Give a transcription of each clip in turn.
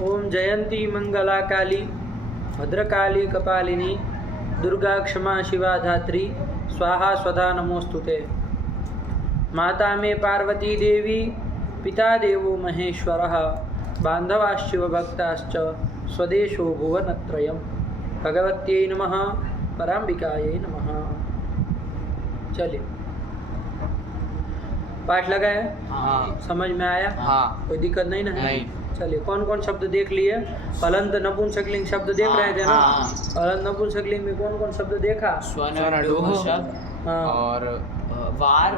ओम जयंती मंगला काली भद्रकाली कपालिनी दुर्गा क्षमा शिवा धात्री स्वाहा स्वधा नमोस्तुते। माता में पार्वती देवी पिता देवो महेश्वरः बांधवाश्चिव भक्ताश्च स्वदेशो भुवनत्रयम्। भगवत्यै नमः पराम्बिकायै नमः। चलिए पाठ लगा है? हाँ। समझ में आया? हाँ। कोई दिक्कत नहीं ना है? नहीं। चलिए कौन कौन शब्द देख लिए? हलंत नपुंसकलिंग शब्द देख रहे थे ना? हाँ। हलंत नपुंसकलिंग में कौन कौन शब्द देखा? स्वनडुह शब्द हाँ। और वार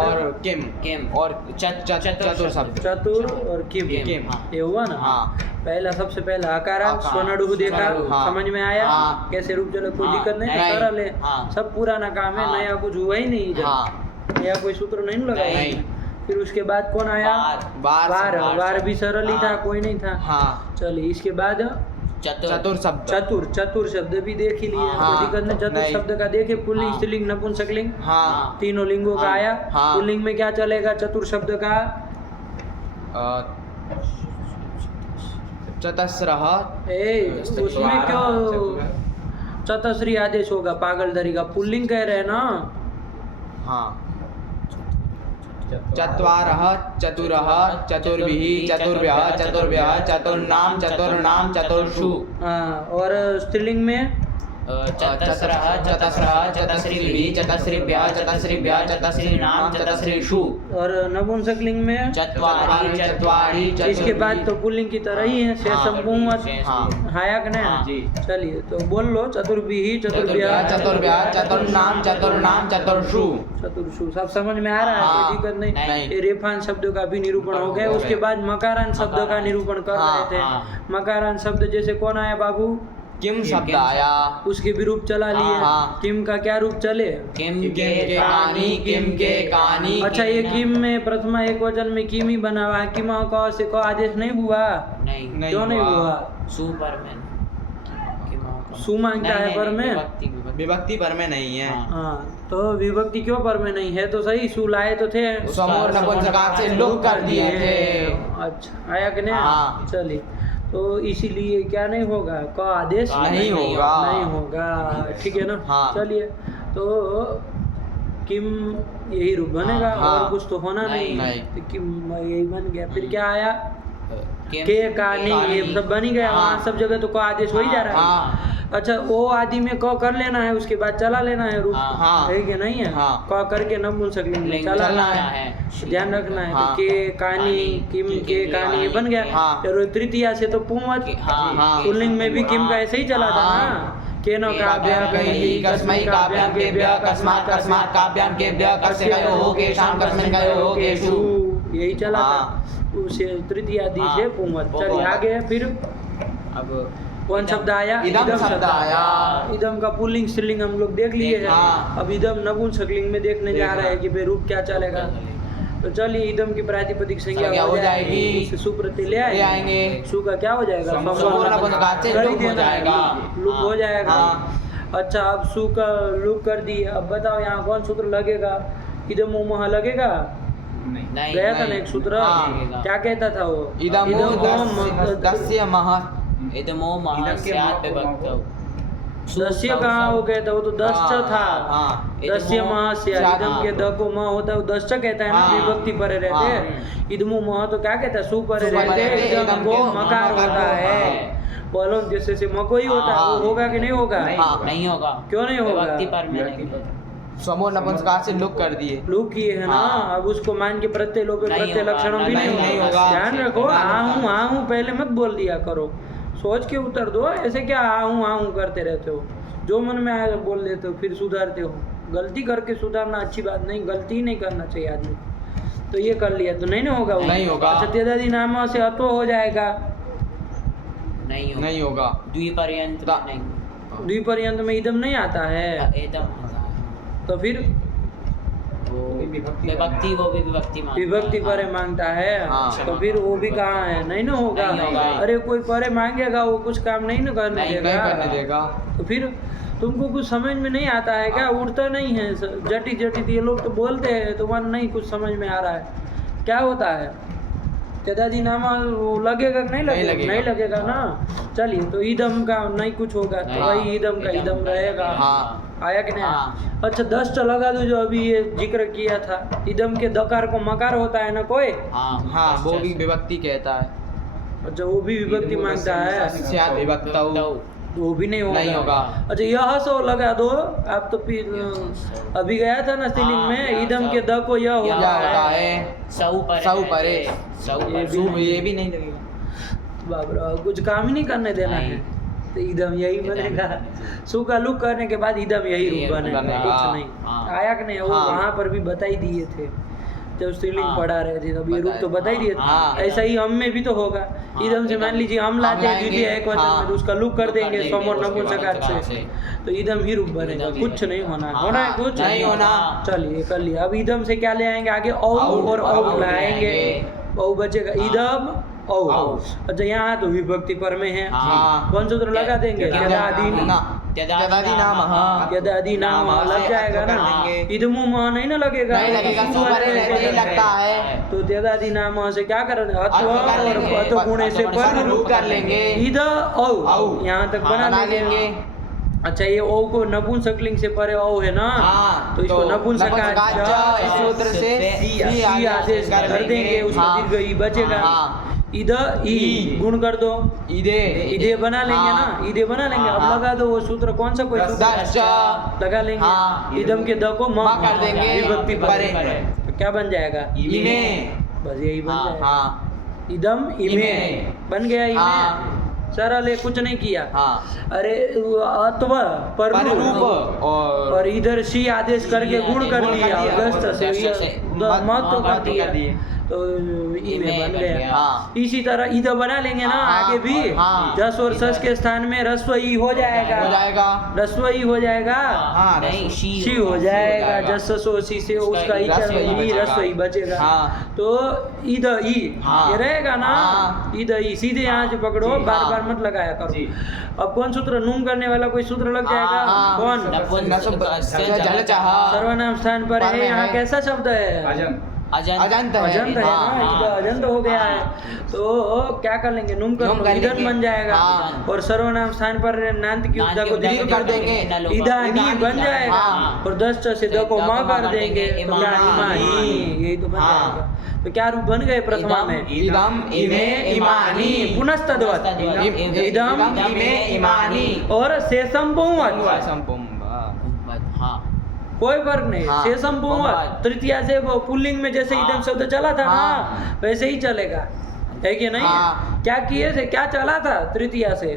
और किम और चतुर शब्द। चतुर और किम। हाँ। ये हुआ ना? हाँ। पहला सबसे पहला हकारांत हकार। स्वनडुह देखा। हाँ। समझ में आया? हाँ। कैसे रूप चलो? कोई हाँ। दिक्कत नहीं, नहीं। सरल है। हाँ। सब पुराना काम है, हाँ। नया कुछ हुआ ही नहीं इधर। हाँ। नया कोई सूत्र नहीं लगाया। नहीं। फिर उसके बाद कौन आया? वार भी सरल ही था, कोई नहीं था। हाँ। चलिए इसके बाद चतुर शब्द। चतुर शब्द भी देख ही लिए। हाँ। कोई दिक्कत नहीं। चतुर नहीं। शब्द का देखे पुल्लिंग हाँ। स्त्रीलिंग नपुंसकलिंग हाँ। तीनों लिंगों का हाँ। आया। हाँ। पुल्लिंग में क्या चलेगा? चतुर शब्द का चतस्रः। उसमें क्यों चतस्री आदेश होगा? पागल धरी का पुल्लिंग कह रहे हैं ना? हाँ। चत्वारः चतुरः चतुर्भिः चतुर्भ्यः चतुर्भ्यः चतुर्नाम चतुर्नाम चतुर्षु। हाँ। और स्त्रीलिंग में चतस्रः चतस्रिभिः चतस्रिभ्यः चतस्रिभ्यः चतस्रीणां चतस्रिषु। और नपुंसकलिंग में चत्वारि इसके बाद तो पुल्लिंग की तरह ही है, शेषम पुंवत। हाँ। हाया कि हाँ। नहीं? चलिए तो बोल लो चतुर्भिः चतुर्भ्यः चतुर्भ्यः चतुर्नाम चतुर्षु। चतुर्षु। सब समझ में आ रहा है? हाँ। कोई दिक्कत नहीं। नहीं। ये रेफान शब्द का भी निरूपण हो गया। उसके बाद मकारांत शब्द का निरूपण कर हाँ, रहे थे। हाँ। मकारांत शब्द जैसे कौन आया बाबू? किम शब्द आया। उसके भी रूप चला लिए। हाँ। किम का क्या रूप चले? किम के कानी। अच्छा, ये किम में प्रथमा एक वचन में किम ही बना हुआ है। किम क से क आदेश नहीं हुआ? नहीं। क्यों नहीं हुआ? सुपर में सु मांगता है पर में? विभक्ति पर में नहीं है। हाँ, तो विभक्ति क्यों पर में नहीं है? तो सही सु लाए तो थे। समूह नपुंसकांत से लोप कर दिए थे। अच्छा, आया कि नहीं? हाँ। चलिए तो इसीलिए क्या नहीं होगा? क आदेश नहीं होगा। नहीं होगा। ठीक है ना? हाँ। चलिए तो किम यही रूप बनेगा। हाँ। और कुछ तो होना नहीं। नहीं। तो किम यही बन गया। फिर क्या आया? के के कानी, ये सब बन ही गया। हाँ। वहाँ सब जगह तो क आदेश हो ही जा रहा है। हाँ। अच्छा, ओ आदि में क कर लेना है, उसके बाद चला लेना है रूप। हाँ। है कि नहीं है? हाँ। क करके नपुंसकलिंग में लिंग चलाना चलाना है। है। ध्यान रखना है। हाँ। के कानी किम के कानी ये बन गया। हाँ। और तृतीया से तो पुंवत। हाँ। पुल्लिंग में भी किम का ऐसे ही चला था ना? हाँ। केनो काव्या कहीं कस्मै काव्यां केभ्यः कस्मात् काव्यां केभ्यः कस्य कयोः केषां कस्मिन् कयोः केषु। यही चला था। हाँ। उसे तृतीया आदि से हाँ। पुंवत। चलिए आगे। फिर अब कौन शब्द आया? इदम शब्द आया। इदम का पुल्लिंग स्त्रीलिंग हम लोग देख लिए हैं। हाँ। अब इदम नपुंसकलिंग में देखने जा रहे हैं कि भाई रूप क्या चलेगा। तो चलिए इदम की प्रातिपदिक संज्ञा हो जाएगी। उसे सुप्रत्यय ले आएंगे। सु का क्या हो जाएगा? संपूर्ण नपुंसकांत से लुप्त हो जाएगा। लुप्त हो जाएगा। हाँ। अच्छा, अब सु का लुप्त कर दिए। अब बताओ यहाँ कौन सूत्र लगेगा? इदम मोह लगेगा? नहीं। गया था ना एक सूत्र। हाँ। क्या कहता था वो? इदमो दस्य महत्। इदमो महस्यात् विभक्तौ। दस्य कहाँ हो गया था? वो तो दश्च था। हाँ। दस्य महस्य। इदम के द को म होता है, वो दश्च कहता है ना? हाँ। विभक्ति परे रहते हैं। इदमो मह तो क्या कहता है? सु परे सु परे रहते हैं। रहते, इदम इदम को को मकार मकार होता होता है। है। बोलो जैसे से म कोई होता है, वो होगा कि नहीं होगा? हाँ। नहीं होगा। क्यों नहीं होगा? विभक्ति पर में नहीं। समूह नपुंसकांत से लुप्त कर दिए। लोग किए है ना? हाँ। अब उसको मान के प्रत्यय लोग नहीं प्रत्यय होगा, लक्षणों भी नहीं नहीं होगा। होगा। ध्यान रखो। हाँ हूँ पहले मत बोल दिया करो। सोच के उत्तर दो। ऐसे क्या हाँ हूँ करते रहते हो? जो मन में आया बोल देते हो, फिर सुधारते हो। गलती करके सुधारना अच्छी बात नहीं। गलती नहीं करना चाहिए आदमी। तो ये कर लिया तो नहीं ना होगा? नहीं होगा। अच्छा, तेदादी नामा से अतो हो जाएगा? नहीं होगा। द्विपर्यंत में नहीं। द्विपर्यंत में इदम नहीं आता है। एकदम तो फिर विभक्ति, वो भी विभक्ति मांगता है। विभक्ति परे मांगता है। हाँ। तो फिर वो भी कहाँ है? नहीं ना होगा। नहीं होगा। अरे कोई परे मांगेगा, वो कुछ काम नहीं ना करने नहीं देगा। देगा। तो फिर तुमको कुछ समझ में नहीं आता है क्या? उड़ता नहीं है जटित जटित ये लोग तो बोलते हैं, तुम्हारा नहीं कुछ समझ में आ रहा है। क्या होता है? तेदादी नामा वो लगेगा कि नहीं लगेगा? लगेगा। नहीं लगेगा ना। चलिए तो ईदम का नहीं कुछ होगा तो नहीं। वही ईदम का ईदम रहेगा। हाँ। आया कि नहीं आया? हाँ। अच्छा 10 तो लगा दो जो अभी ये जिक्र किया था। ईदम के दकार को मकार होता है ना कोई? हाँ वो भी विभक्ति कहता है। अच्छा वो भी विभक्ति मांगता है, स्यात् विभक्तौ तो वो भी नहीं होगा। नहीं होगा। अच्छा यह सो लगा दो आप तो फिर अभी गया था ना स्त्रीलिंग हाँ, में यहाँ ईदम सब। के द को यह क्या होता होता है। है? सऊ परे सऊ परे। सऊ ये परे। भी ये भी नहीं लगेगा। बाप रे कुछ काम ही नहीं करने देना है नहीं। तो ईदम यही ईदम बनेगा। बनेगा। सू का लुक करने के बाद ईदम यही ये रूप बनेगा, बनेगा। कुछ नहीं। हाँ। आया कि नहीं? वो हाँ। वहाँ पर भी बता ही दिए थे जब स्त्रीलिंग हाँ। पढ़ा रहे थे तब ये रूप तो बता ही दिए थे। हाँ। ऐसा ही हम में भी तो होगा। हाँ, ईदम से मान ईदम। लीजिए हम लाते हैं लाएंगे, द्वितीय एक वचन हाँ। में तो उसका लुक कर लुक कर देंगे देंगे, समोर उसके नपुंसकलिंग बाद से से। तो ईदम ही रूप बनेगा, ईदम ही कुछ बनेगा। नहीं होना है। हाँ। होना है कुछ? नहीं होना। चलिए कर लिया। अब ईदम से क्या ले आएंगे आगे? औ और औ औ लाएंगे। लाएंगे। औ बचेगा हाँ। ईदम औ। औ। अच्छा यहाँ तो विभक्ति पर में है। हाँ। कौन सूत्र लगा देंगे? त्यदादि त्यदादि नाम हाँ। यदादि नाम नाम लग से जाएगा अर्थ ना। कर देंगे। इदमु मह नहीं ना लगेगा? नहीं लगेगा, तो सुपर नहीं लगता है। तो त्यदादि नाम से क्या करेंगे? अत्व अर्थ कर और लेंगे। अत्व गुणे से अत्व पर रूप कर लेंगे। इद औ औ। यहाँ तक हाँ, बना लेंगे। अच्छा ये ओ को नपुंसकलिंग से परे औ है ना? हाँ, तो इसको तो नपुंसकाच इस सूत्र से सी आदेश कर देंगे, उसका हाँ। दीर्घ ई बचेगा। हाँ। इद ई गुण कर दो, इदे इदे बना लेंगे हाँ। ना, इदे बना लेंगे। अब हाँ। लगा दो वो सूत्र, कौन सा कोई सूत्र दश्च लगा लेंगे। हाँ। इदम के द को म म कर देंगे। विभक्ति परे। परे तो क्या बन जाएगा? इमे बस यही बन हाँ जाएगा। हाँ इदम इमे इमे। बन गया। इमे हाँ। सरल है, कुछ नहीं किया। हाँ। अरे अत्व पर पररूप और इधर सी आदेश करके गुण कर गुण कर दिया दिया। और दस्त से दस्त से मत तो कर दिया दिए। तो ई में बन गया। हाँ। इसी तरह ईद बना लेंगे ना हाँ, आगे भी। हाँ। जस और सस के स्थान में रस्व ई हो जाएगा। हो जाएगा। रस्व ई हो जाएगा। हाँ, नहीं शी सी हो जाएगा। जाएगा। जस सो सी से उसका ई रस्व ई बचेगा। रस्व ई बचेगा। हाँ। तो ईद ई हाँ। ये रहेगा ना। हाँ। ईद ई सीधे यहाँ से पकड़ो, जी, बार हाँ। बार मत लगाया करो। जी। अब कौन सूत्र? नूम करने वाला कोई सूत्र लग जाएगा। हाँ। कौन? जल चाह सर्वनाम स्थान पर पर है। में यहाँ है। कैसा शब्द है? अजंत है। अजंत है हाँ, ना। हाँ। इसका अजंत हो गया है तो क्या कर लेंगे? नुम कर नुम लो, कर इधन लेंगे। बन जाएगा। हाँ। और सर्वनाम स्थान पर नांत की उपदा को दीर्घ कर देंगे, इदानी बन जाएगा। हाँ। और दस से द को माँ कर देंगे तो क्या? इमानी। इमानी। यही तो बन हाँ। जाएगा। तो क्या रूप बन गए प्रथमा में? इदम इमे इमानी पुनस्तद्वत् इदम इमे इमानी और शेषम बहुवचन। हाँ कोई फर्क नहीं। हाँ। शेषम बहुवचन तृतीया से वो पुल्लिंग में जैसे हाँ। इदम शब्द चला था हाँ। ना वैसे ही चलेगा, है कि नहीं? हाँ। क्या किए थे? क्या चला था तृतीया से?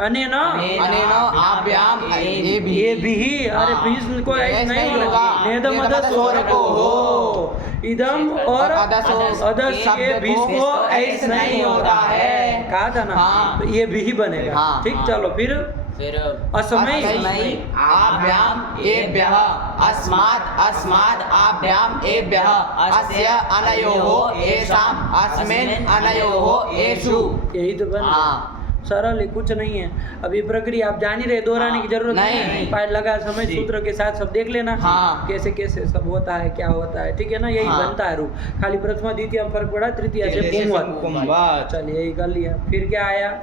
अनेन अनेन आभ्याम ये भी ये भी। अरे हाँ। बीज को ऐसे ऐसे नहीं नहीं होगा। होगा। नेदम अदस स्वर को हो, इदम और अदस अदस शब्द ये बीज को को ऐसे ऐसे नहीं नहीं होता होता है। है। कहा था ना। हाँ। तो ये भी ही बनेगा। हाँ। ठीक, हाँ। चलो फिर फिर असमय अस्मै आभ्याम एभ्यः अस्मात् अस्माद् आभ्याम एभ्यः अस्य अनयोः येषाम् अस्मिन् अनयोः येषु। यही तो बन गया। हाँ। सरल है, कुछ नहीं है। अब ये प्रक्रिया आप जान ही रहे, दोहराने की जरूरत नहीं है। नहीं। पाठ लगा समय सूत्र के साथ सब देख लेना। हाँ। कैसे कैसे सब होता है, क्या होता है। ठीक है ना? यही हाँ। बनता है रूप। खाली प्रथमा द्वितीय में फर्क पड़ा, तृतीय से पुंवत। चलिए यही कर लिया। फिर क्या आया?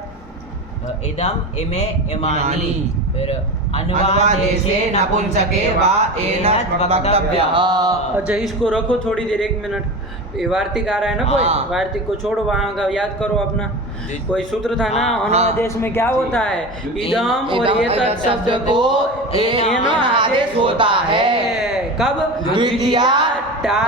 इदम इमे इमानी। फिर अनुवादेशे नपुंसके वा एनत् वक्तव्यः। अच्छा इसको रखो थोड़ी देर, 1 मिनट। ये वार्तिक आ रहा है ना कोई? हाँ। वार्तिक को छोड़ो, वहाँ का याद करो अपना। जी। कोई सूत्र था ना हाँ। अनुवादेश में, क्या होता है? इदम और इदम एतत् शब्द को एन आदेश होता है। कब? द्वितीय टा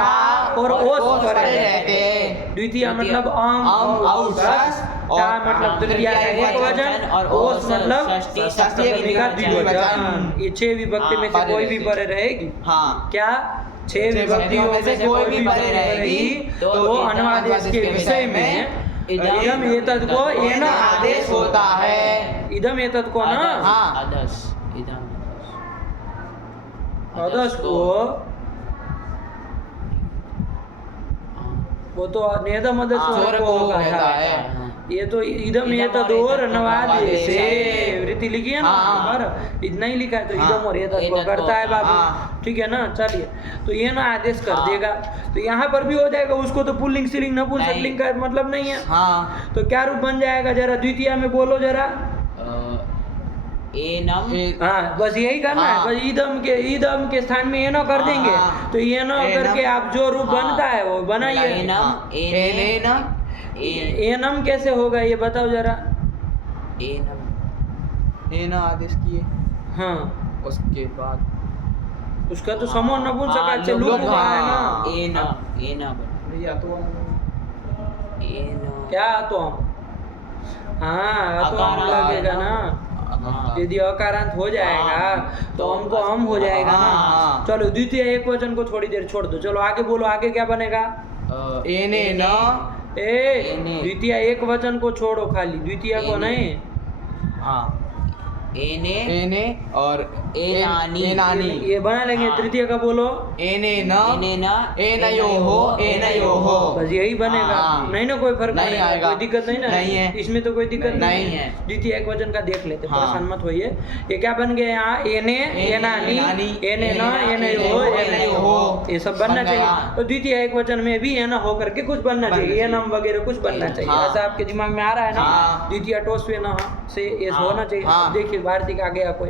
और ओस पर रहते हैं। द्वितीय मतलब अम और सस टा मतलब तृतीया का एक वचन और ओस मतलब षष्ठी सप्तमी का द्विवचन। द्विवचन। ये 6 विभक्ति में से हाँ, कोई भी परे रहेगी। हाँ। क्या? 6 विभक्तियों में से कोई भी परे रहेगी तो अनुवादेश के विषय में इदम एतत् को एन आदेश होता है। इदम एतत् को ना हाँ। अदस इदम अदस को वो तो नेदम अदस हाँ, स्वर को को होगा। कहता है। ये तो इदम एतत् और अनुवादेश वृत्ति लिखी है ना। हाँ। और इतना ही लिखा है तो हाँ। इदम और एतत् को एतत् को, करता है बाबू। हाँ। ठीक है ना। चलिए, तो ये ना आदेश कर हाँ। देगा, तो यहाँ पर भी हो जाएगा। उसको तो पुल्लिंग स्त्रीलिंग नपुंसकलिंग का मतलब नहीं है, हाँ तो क्या रूप बन जाएगा जरा द्वितीय में बोलो जरा। एनम हाँ, बस यही करना है। हाँ। बस ईदम के स्थान में एनो कर देंगे, हाँ। तो एनो एनम। करके आप जो रूप हाँ। बनता है वो बनाइए। एनम एनेनम एनम कैसे होगा ये बताओ जरा। एनम एना आदेश किए, हाँ, उसके बाद उसका तो समूह नपुंसक हाँ, से लुक लोग- हुआ है ना। हाँ। एना या तो एनो क्या तो हम, हाँ तो हम अकारांत। लगेगा ना। यदि अकारांत हो जाएगा तो हमको हम हो जाएगा ना। हाँ। चलो द्वितीय एक वचन को थोड़ी देर छोड़ दो, चलो आगे बोलो, आगे क्या बनेगा। एने न ए द्वितीय एक वचन को छोड़ो, खाली द्वितीय को एने। नहीं। हाँ एने एने और एनानी। एनानी ये बना लेंगे। हाँ। तृतीय का बोलो। एने न एनेना एनयोहो एनयोहो। बस यही बनेगा। हाँ। नहीं ना, कोई फर्क नहीं पड़ेगा, आएगा। कोई दिक्कत नहीं ना। नहीं है। इसमें तो कोई दिक्कत नहीं नहीं है। द्वितीय एक वचन का देख लेते, हाँ। परेशान मत होइए। ये क्या बन गए यहाँ, एने एनानी एनानी, एने न एनेना, एनयोहो एनयोहो। ये सब बनना बन गया। चाहिए। तो द्वितीय एक वचन में भी एना हो करके कुछ बनना बनना चाहिए, चाहिए। एनम वगैरह कुछ बनना चाहिए। हाँ। ऐसा आपके दिमाग में आ रहा है ना। हाँ। द्वितीय टोस्वे न से ये हाँ। होना चाहिए। हाँ। देखिए भारती का आ गया कोई।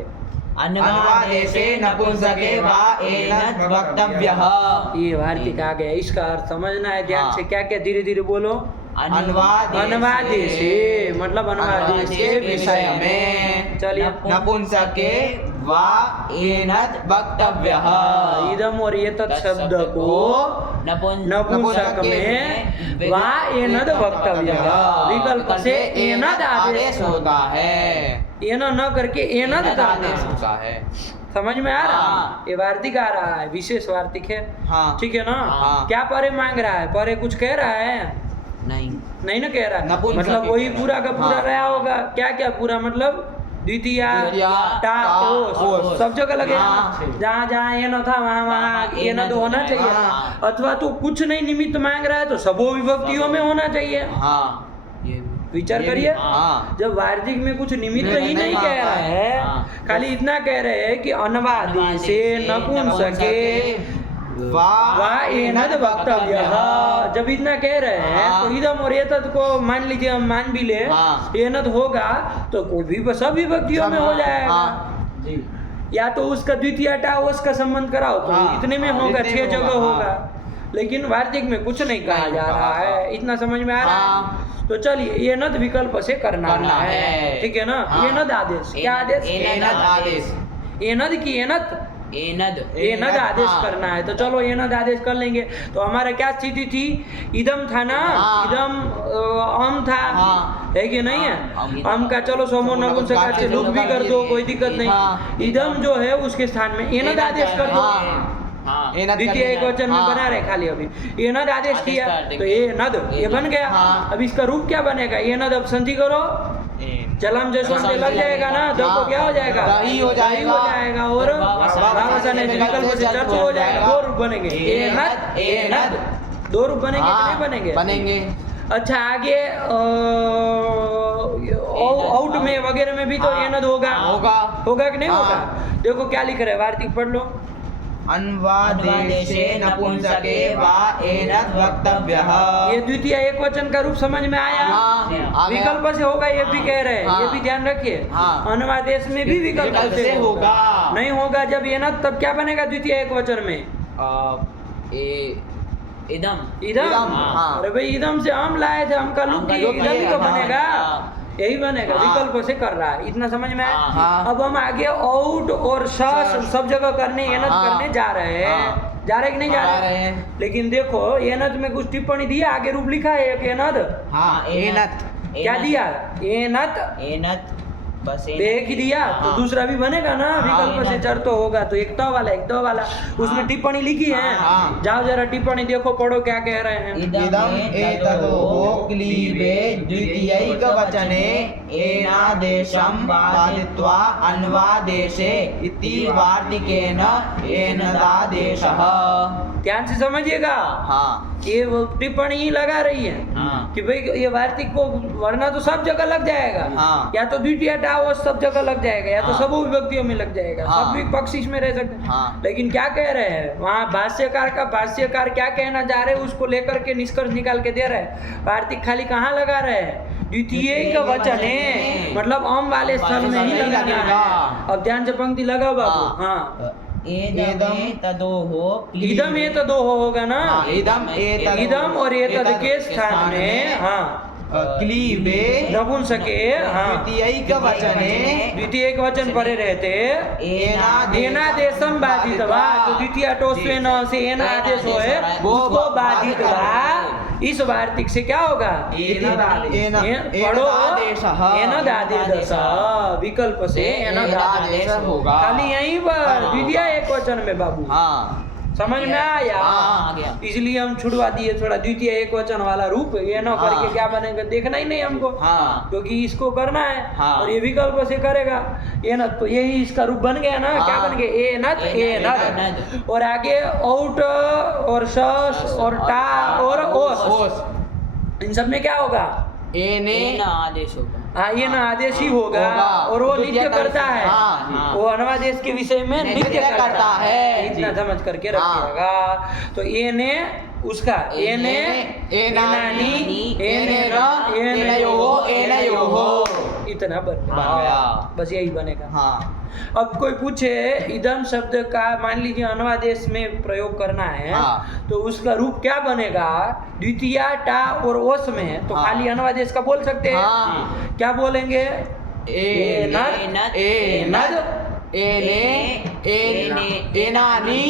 अन्वादेशे नपुंसके वा एनत् वक्तव्यः। ये भारती का आ गया, इसका अर्थ समझना है ध्यान हाँ। से। क्या क्या धीरे धीरे बोलो। अनुवादेशे मतलब अनुवादेश के विषय में। चलिए, नपुंसके वा एनत् वक्तव्यः। इदम और ये तत् शब्द को नपुंसक में वा एनद वक्तव्य विकल्प से एनद आदेश होता है। एना न करके एनद एनद करना आदेश है। होता है। समझ में आ रहा हाँ। है। ये वार्तिक आ रहा है, विशेष वार्तिक है। हाँ ठीक है ना। हाँ। क्या परे मांग रहा है, परे कुछ कह रहा है नहीं नहीं ना कह रहा है। नपुंसक मतलब ही वही कह रहा है। पूरा का पूरा हाँ। रहा होगा। क्या क्या पूरा मतलब द्वितीय द्वितीय, टा टा, ओस ओस। सब जगह लगे। हाँ। जहाँ जहाँ ये न था वहाँ वहाँ ये न तो होना चाहिए। हाँ। अथवा तो कुछ नहीं निमित्त मांग रहा है तो सबो विभक्तियों में होना चाहिए। हाँ ये विचार ये भी- करिए। हाँ। जब वार्तिक में कुछ निमित्त नहीं, ही नहीं नहीं कह मांगा रहा है। है, हाँ। खाली इतना कह रहे हैं कि अनुवादी से नपुंसके वा एनद वक्तव्य। जब इतना कह रहे हैं हाँ। तो इदम और एतद को मान लीजिए, हम मान भी ले हाँ। एनद होगा तो कोई भी सब विभक्तियों में हो जाएगा। हाँ। जी या तो उसका द्वितीय टा उसका संबंध कराओ तो हाँ। इतने में हाँ, होगा, इतने 6 में जगह होगा। होगा। लेकिन वार्तिक में कुछ नहीं कहा नहीं जा कहा रहा है। था। इतना समझ में आ रहा है। हाँ। तो चलिए ये नद विकल्प से करना करना है। है। ठीक है ना। हाँ। ये नद आदेश, क्या आदेश, एनद आदेश। एनद की एनत एनद एनद आदेश हाँ। करना है। तो चलो एनद आदेश कर लेंगे। तो हमारा क्या स्थिति थी, इदम था ना। हाँ। इदम अम था, हाँ। है कि नहीं है। हाँ। अम का चलो सोमो नपुंसक से लुक भी कर दो, कोई दिक्कत नहीं। हाँ। इदम जो है उसके स्थान में एनद आदेश कर दो। हाँ एनद द्वितीय एक करना है। वचन में हाँ। बना रहे खाली अभी। ये नद आदेश आदेश किया कर देंगे। तो ये नद ये बन गया। हाँ। अब इसका रूप क्या बनेगा, ये नद अब संधि करो, चलम जैसो से लग जाएगा ना, दो को क्या हो जाएगा, दही हो जाएगा। दही हो जाएगा। और भावसन विकल्प से चर्च हो जाएगा। दो रूप बनेंगे, एनद एनद। दो रूप बनेंगे कि नहीं बनेंगे। बनेंगे। अच्छा आगे आउट में वगैरह में भी तो हाँ। एनद होगा होगा कि नहीं हाँ। होगा। देखो क्या लिख रहे हैं, वार्तिक पढ़ लो। अन्वादेशे नपुंसके वा एनद वक्तव्यः। ये द्वितीय एक वचन का रूप समझ में आया। हाँ, आ गया। विकल्प से होगा, ये भी कह रहे हैं। हाँ। ये भी ध्यान रखिए। हाँ। अनुवादेश में भी विकल्प से होगा। नहीं होगा जब ये ना, तब क्या बनेगा द्वितीय एक वचन में, इदम इदम। हाँ। अरे भाई इदम से हम लाए थे, हम का लुक हम का किए, लुक इदम ही तो किए, बनेगा। हाँ। यही बनेगा, हाँ। विकल्प से कर रहा है। इतना समझ में आया। हाँ। अब हम आगे आउट और सस सब जगह करने एनत हाँ। करने जा रहे हैं। हाँ। जा रहे कि नहीं जा जा रहे रहे हैं। लेकिन देखो एनत में कुछ टिप्पणी दिया, आगे रूप लिखा है एक एनद। हाँ एनत। क्या दिया, एनत एनत बस देख दिया तो हाँ। दूसरा भी बनेगा ना। हाँ, विकल्प से चर तो होगा, तो एक तो वाला एक तो वाला उसमें हाँ। टिप्पणी लिखी है। हाँ। जाओ जरा टिप्पणी देखो, पढ़ो क्या कह रहे हैं। इदम् एतदोः क्लीबे द्वितीयैकवचने एनादेशं बाधित्वा अन्वादेशे इति वार्तिकेन एनदादेशः। ध्यान से समझिएगा, हाँ ये वो टिप्पणी ही लगा रही है। हाँ कि भाई ये वार्तिक को वरना तो सब जगह लग जाएगा। हाँ। या तो द्वितीय टाव सब जगह लग जाएगा, या तो हाँ। सब विभक्तियों में लग जाएगा, हाँ। सब पक्ष इसमें रह सकते हैं। हाँ। लेकिन क्या कह रहे हैं वहाँ भाष्यकार क्या कहना जा रहे हैं उसको लेकर के निष्कर्ष निकाल के दे रहे हैं। वार्तिक खाली कहाँ लगा रहे हैं? द्वितीय का वचन है, मतलब अम वाले स्थल में ही लगाना है। अब ध्यान से पंक्ति लगा बाबू। हाँ, एदम तदोह इदम ये तो दो होगा ना। हाँ, इदम एतद् इदम और ये तद के स्थान में हाँ क्लीबे नपुंसके हाँ द्वितीयैक वचने द्वितीय एक वचन परे रहते एनादेशम बाधित वा, तो द्वितीय टोस्वेन से एनादेश होए उसको बाधित वा। इस वार्तिक से क्या होगा? पढ़ो एनदादेश विकल्प से एनदादेश होगा। खाली यहीं पर द्वितीय एक वचन में बाबू। हाँ समझ में आया? हाँ, आ गया। इसलिए हम छुड़वा दिए थोड़ा द्वितीय एक वचन वाला रूप, ये न करके हाँ। क्या बनेगा देखना ही नहीं हमको। हाँ। क्योंकि इसको करना है हाँ। और ये विकल्प से करेगा। ये न तो यही इसका रूप बन गया ना। हाँ। क्या बन गया? ए नद और आगे औट और शस और टा और ओस, इन सब में क्या होगा? एने आदेश होगा। हाँ, ये ना आदेश ही होगा और वो नित्य करता है। हाँ। वो अनवादेश के विषय में नित्य करता है, इतना जी। समझ करके हाँ। रखिएगा। तो ये ने उसका एने एनानी एने न एनयोहो एनयोहो इतना बन गया। बस यही बनेगा। हाँ अब कोई पूछे इदम शब्द का मान लीजिए अनुवादेश में प्रयोग करना है, हाँ। तो उसका रूप क्या बनेगा? द्वितीय टा और ओस में तो हाँ। खाली अनुवादेश का बोल सकते हैं। हाँ। क्या बोलेंगे? एनद एने एनानी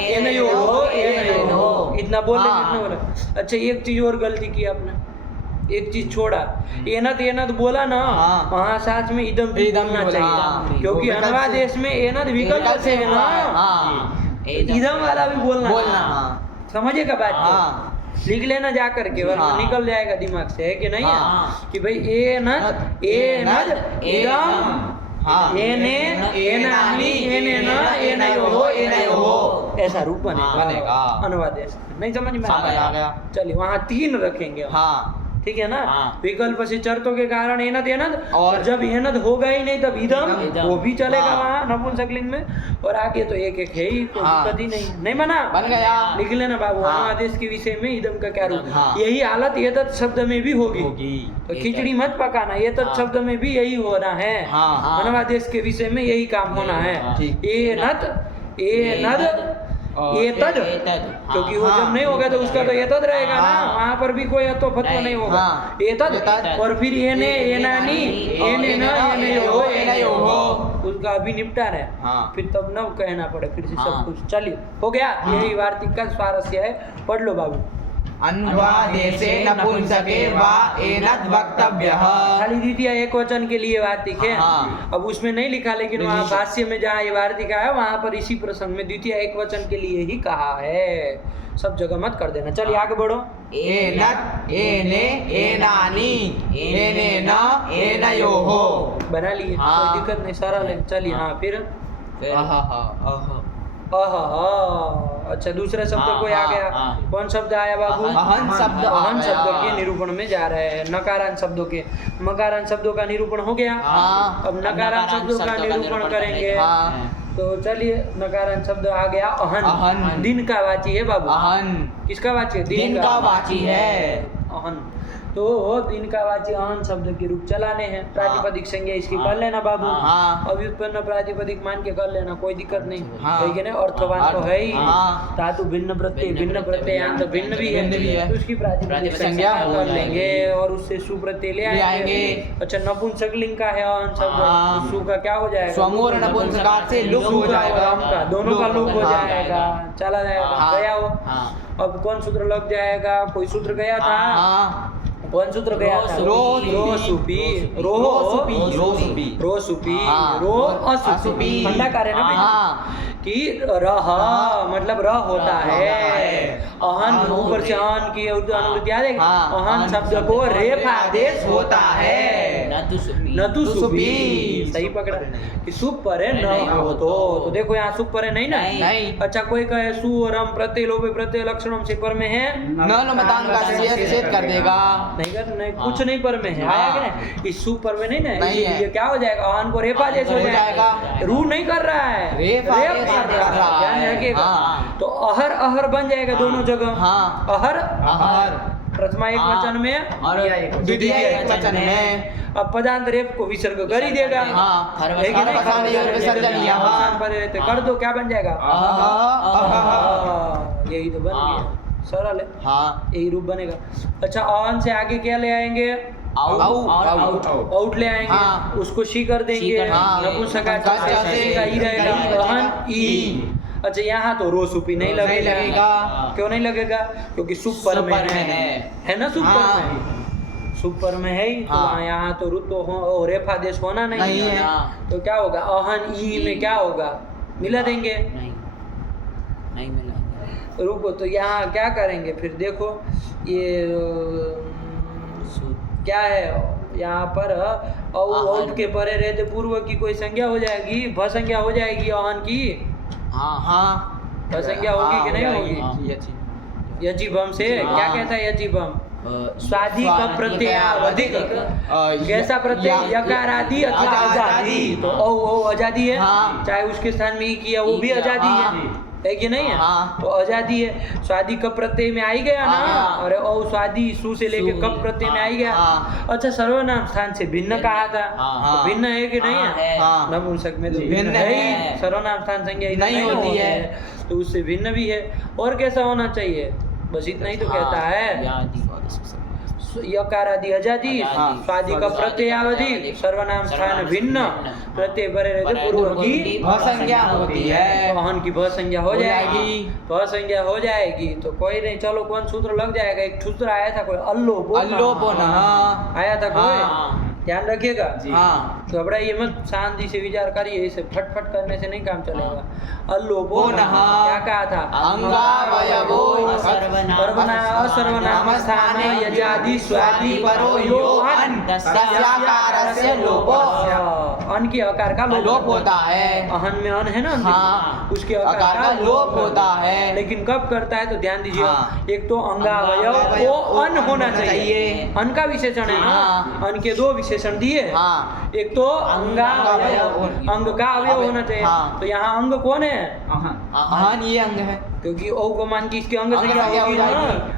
एनयोहो एनयोहो इतना बोले हाँ। इतना बोला। अच्छा, एक चीज और गलती की आपने, एक चीज छोड़ा। एनद बोला ना, हाँ। वहाँ साथ में इदम भी इदम बोलना बोला, चाहिए। हाँ। क्योंकि वो विकल्प अनुवादेश में एनद विकल्प से है ना। हाँ इदम वाला भी बोलना हाँ। समझेगा बात को? हाँ। लिख लेना जा करके, वरना हाँ। निकल जाएगा दिमाग से, है कि नहीं है? हाँ। कि भाई एनद इदम हाँ। एने एनानी एनेना एनयोहो एनयोहो ऐसा रूप बनेगा। बनेगा अनुवादेश। नहीं समझ में आ गया। चलिए वहाँ 3 रखेंगे हम। हाँ ठीक है ना। हाँ। विकल्प से शर्तों के कारण एनद एनद और जब एनद होगा ही नहीं तब इदम इदम। वो भी चलेगा हाँ। वहाँ नपुंसकलिंग में। और आगे तो एक एक है ही, कोई हाँ। दिक्कत ही नहीं बना। बन गया। लिख लेना बाबू हाँ। अनुवादेश के विषय में इदम का क्या रूप। हाँ। यही हालत ये तत् शब्द में भी होगी। तो ये खिचड़ी मत पकाना, ये तत् हाँ। शब्द में भी यही होना है। हाँ। अनुवादेश के विषय में यही काम होना है। हाँ। ठीक। एनद एतद, क्योंकि वो जब नहीं होगा तो उसका तो एतद रहेगा ना। हाँ। वहाँ पर भी कोई अतो फत्व नहीं होगा। हाँ। एतद एतद। और फिर एने एनानी एनेना एनयोहो एनयोहो उसका अभी निपटान है। हाँ। फिर तब न कहना पड़े फिर से सब हाँ। कुछ। चलिए हो गया। यही वार्तिक का स्वारस्य है। पढ़ लो बाबू। अन्वादेशे नपुंसके वा एनद वक्तव्यः। खाली द्वितीय एक वचन के लिए वार्तिक है। हाँ। अब उसमें नहीं लिखा, लेकिन वहाँ भाष्य में जहाँ ये वार्तिक है वहाँ पर इसी प्रसंग में द्वितीय एक वचन के लिए ही कहा है। सब जगह मत कर देना। चलिए आगे बढ़ो। एनद एने एनानी एनेन एनयोहो। बना लिए, हाँ। कोई दिक्कत नहीं, सरल है। चलिए हाँ फिर अच्छा दूसरा शब्द हाँ, कोई आ हाँ, गया। हाँ। कौन शब्द आया बाबू? अहन शब्द आ अहन शब्द गया। के निरूपण में जा रहे हैं। नकारांत शब्दों के, मकारांत शब्दों का निरूपण हो गया। हाँ। अब नकारांत शब्दों का निरूपण करेंगे। हाँ। तो चलिए नकारांत शब्द आ गया अहन। अहन। दिन का वाची है बाबू। अहन किसका वाची है? दिन का वाची है। अहन। तो दिन का वाची अहन शब्द के रूप चलाने हैं। प्रातिपदिक संज्ञा इसकी हाँ। कर लेना बाबू। हाँ। अव्युत्पन्न प्रातिपदिक मान के कर लेना, कोई दिक्कत नहीं। हाँ। है कि नहीं? अर्थवान तो है ही। हाँ। धातु भिन्न प्रत्यय, भिन्न प्रत्ययांत भिन्न भी भिन्न भी है, है। तो उसकी प्रातिपदिक प्रातिपदिक संज्ञा संज्ञा कर हो लेंगे और उससे सुप्रत्यय ले ले आएंगे। आएंगे। अच्छा नपुंसकलिंग का है अहन शब्द, हाँ। तो सु का क्या हो जाएगा? स्वमूल नपुंसकात से लुप्त सु हो का और जाएगा। हम का दोनों का लुप्त हो हाँ। जाएगा, चला जाएगा। हाँ। गया वो। हाँ। अब कौन सूत्र लग जाएगा? कोई सूत्र गया था? हाँ। कौन सूत्र गया था? रोसुपी। रोसुपी। रोसुपी। रोसुपी। हाँ। रो असुपी। असुपी। खंडाकार है ना भाई? हाँ। कि रहा मतलब रह होता है। अहन ऊपर से अहन की अनुवृत्ति याद है, अहन शब्द को रेफ आदेश होता है, न तू सुपी। सही पकड़ा कि सुप पर है न हो तो देखो यहाँ सुप पर है नहीं ना। नहीं। अच्छा कोई कहे सु और हम प्रत्यय लोभे प्रत्यय लक्षणों से पर में है न मतान का छेद कर देगा। नहीं कुछ नहीं पर में है, आया कि नहीं? इस सु पर में नहीं ना, नहीं है। ये क्या हो जाएगा, अहन को रेफ आदेश हो जाएगा। रू नहीं कर रहा है, रेफ आदेश कर कर रहा है। ध्यान रखिएगा। हाँ। तो अहर अहर बन जाएगा दोनों जगह। हाँ। अहर अहर प्रथमा एक वचन में और द्वितीय एक वचन में। अब पदांत रेफ को विसर्ग कर ही देगा। हाँ। है कि नहीं? खरवसानी और विसर्जन यहाँ। अवसान पर रहते कर दो, क्या बन जाएगा? यही तो बन गया, सरल है। हाँ। यही रूप बनेगा। अच्छा अहन से आगे क्या ले आएंगे? आउट ले आएंगे। हाँ। उसको शी कर देंगे। हाँ। नपुंसकलिंग का ई रहेगा, अहन ई। अच्छा यहाँ तो रो सुपी नहीं लगेगा। क्यों नहीं लगेगा? क्योंकि सुपर में है ना, सुपर में सुपर में है ही। तो हाँ। यहाँ तो रुत तो रेफ आदेश होना नहीं है। तो क्या होगा, अहन ई में क्या होगा, मिला देंगे। नहीं मिला। रुको तो यहाँ क्या करेंगे फिर, देखो ये क्या है यहाँ पर, औट के परे रहते पूर्व की कोई संज्ञा हो जाएगी, भ संज्ञा हो जाएगी अहन की। हाँ। भ संज्ञा होगी कि नहीं होगी? यजीभम से क्या कहता है यजीभम? स्वादि का प्रत्ययावधिक। कैसा प्रत्यय? यकारादि अथवा आजादी। तो ओ आजादी है, चाहे उसके स्थान में ही किया वो भी आजादी है कि नहीं है? तो आजादी है। स्वादि कप प्रत्यय में आई गया ना, अरे ओ स्वादि सु से लेके कप प्रत्यय में आई गया। अच्छा सर्वनाम स्थान से भिन्न कहा था, तो भिन्न है कि नहीं है? नपुंसक में तो भिन्न है ही, सर्वनाम स्थान संज्ञा नहीं होती है, तो उससे भिन्न भी है। और कैसा होना चाहिए? बस इतना ही तो कहता है। यकारादि आजादी, स्वादि का प्रत्ययावधि, सर्वनाम स्थान भिन्न, प्रत्यय परे रहते पूर्व की भ संज्ञा होती है। अहन की भ संज्ञा हो जाएगी। भ संज्ञा हो जाएगी तो कोई नहीं, चलो कौन सूत्र लग जाएगा। एक सूत्र आया था कोई, अल्लोपो न आया था कोई, ध्यान रखिएगा। घबराइए मत, शांति से विचार करिए, इसे फटफट करने से नहीं काम चलेगा। अल्लोपो न क्या कहा था? अंगावयवो सर्वनाम स्थान यजादि स्वादि परो यो अन, तस्याकारस्य लोपो। अन के आकार का लोप होता है। अहन में अन है ना, उसके आकार का लोप होता है। लेकिन कब करता है तो ध्यान दीजिए। एक तो अंगावयव को अन होना चाहिए, अन का विशेषण है ना, अन के दो विशेषण दिए। एक तो अंगावयव, अंग का अवयव होना चाहिए। तो यहाँ अंग कौन है? अहन ये अंग है, क्योंकि ओ को मान की इसके अंग संज्ञा होगी ना,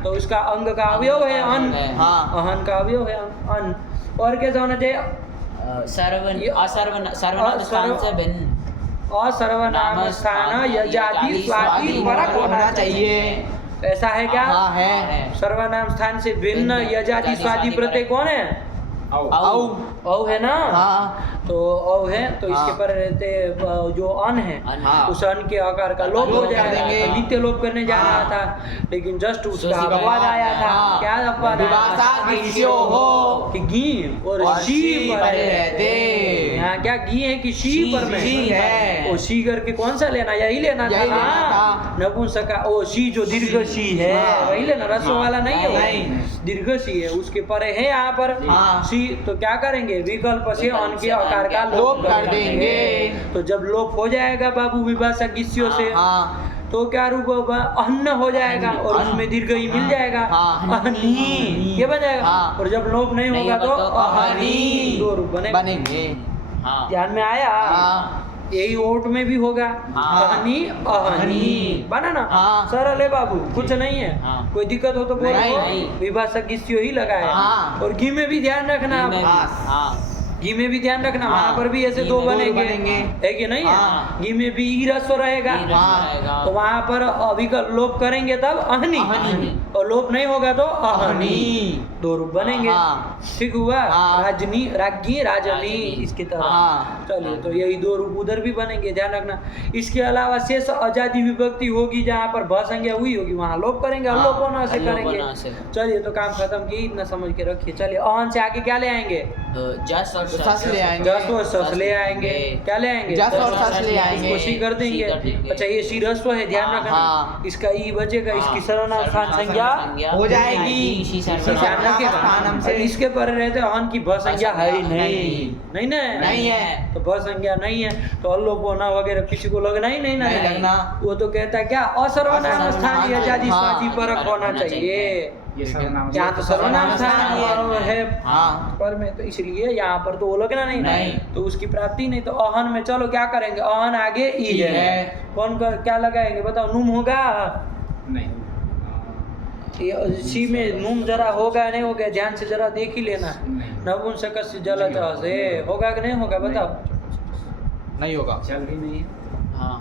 तो उसका अंग का अवयव है अन। अहन का अवयव है अन। और कैसा होना चाहिए? सर्वनाम स्थान से भिन्न। असर्वनाम स्थान यजाति स्वादि परक होना चाहिए। ऐसा है क्या? है। सर्वनाम स्थान से भिन्न यजाति स्वादि प्रत्यय कौन है? औ है ना। तो औ है तो इसके पर रहते जो अन है, उस अन के आकार का लोप हो जाएगा। नित्य लोप करने जा रहा था, लेकिन जस्ट उसका अपवाद आया था। क्या अपवाद आया? कि गी और शी पर रहते। यहाँ क्या गी है कि शी पर में है? वो शी करके कौन सा लेना, यही लेना था। नपुंसक ओ शी जो दीर्घ शी है वही लेना, रस्व वाला नहीं है, दीर्घ शी है, उसके परे है यहाँ पर शी। तो क्या करेंगे? विकल्प से अन के आकार का लोप कर देंगे। तो जब लोप हो जाएगा बाबू विभाषक गिस्यों से, तो क्या रूप होगा? अन्न हो जाएगा और उसमें दीर्घ ही मिल जाएगा, अहनी ये बन जाएगा। और जब लोप नहीं होगा तो अहनी, दो रूप बनेंगे। ध्यान में आया? यही ओट में भी होगा, अहनी अहनी बना ना। सरल है बाबू, कुछ नहीं है। कोई दिक्कत हो तो बोलो, विभाषक गिस्यो ही लगाए। और घी में भी ध्यान रखना, घी में भी ध्यान रखना, वहाँ पर भी ऐसे दो बनेंगे, है कि नहीं? घी में भी ई रस्व रहेगा, तो वहाँ पर अविकल्प लोप करेंगे तब अहनी, और लोप नहीं होगा तो अहनी, दो रूप बनेंगे। ठीक हुआ? राजनी, राज्ञी, राजनी, इसकी तरह। चलिए, तो यही दो रूप उधर भी बनेंगे, ध्यान रखना। इसके अलावा शेष आजादी विभक्ति होगी, जहाँ पर भ संज्ञा हुई होगी वहाँ लोप करेंगे, अल्लोपना से करेंगे। चलिए, तो काम खत्म किए, इतना समझ के रखिए। चलिए अहन से आगे क्या ले आएंगे? जस और सस ले आएंगे। जस और सस ले आएंगे। क्या ले आएंगे? जस और सस ले आएंगे। इसको सी कर देंगे। अच्छा ये सी रस्व है, ध्यान हाँ, रखना। हाँ। इसका ई बचेगा, इसकी सर्वनाम स्थान संज्ञा हो जाएगी। इसी ध्यान सर्वनाम रखिएगा। स्थानम से। और इसके पर रहते अहन की भ संज्ञा है ही नहीं। नहीं ना? नहीं है। तो भ संज्ञा नहीं है तो अल्लोपोना वगैरह किसी को लगना ही नहीं ना। नहीं लगना। वो तो कहता है क्या असर्वनाम स्थानीय जाति हाँ। स्वाति परक होना चाहिए। ये सर्वनाम यहाँ तो सर्वनाम स्थानीय स्थान है हाँ। पर में, तो इसलिए यहाँ पर तो वो लगना नहीं। नहीं। तो उसकी प्राप्ति नहीं। तो अहन में चलो क्या करेंगे, अहन आगे ई ई है। है। कौन कर क्या लगाएंगे बताओ? नूम होगा? नहीं। ये सी में नूम जरा होगा नहीं होगा, ध्यान से जरा देख ही लेना। नहीं। नपुंसक से जलत से होगा कि नहीं होगा बताओ? नहीं होगा। चल भी नहीं है। हाँ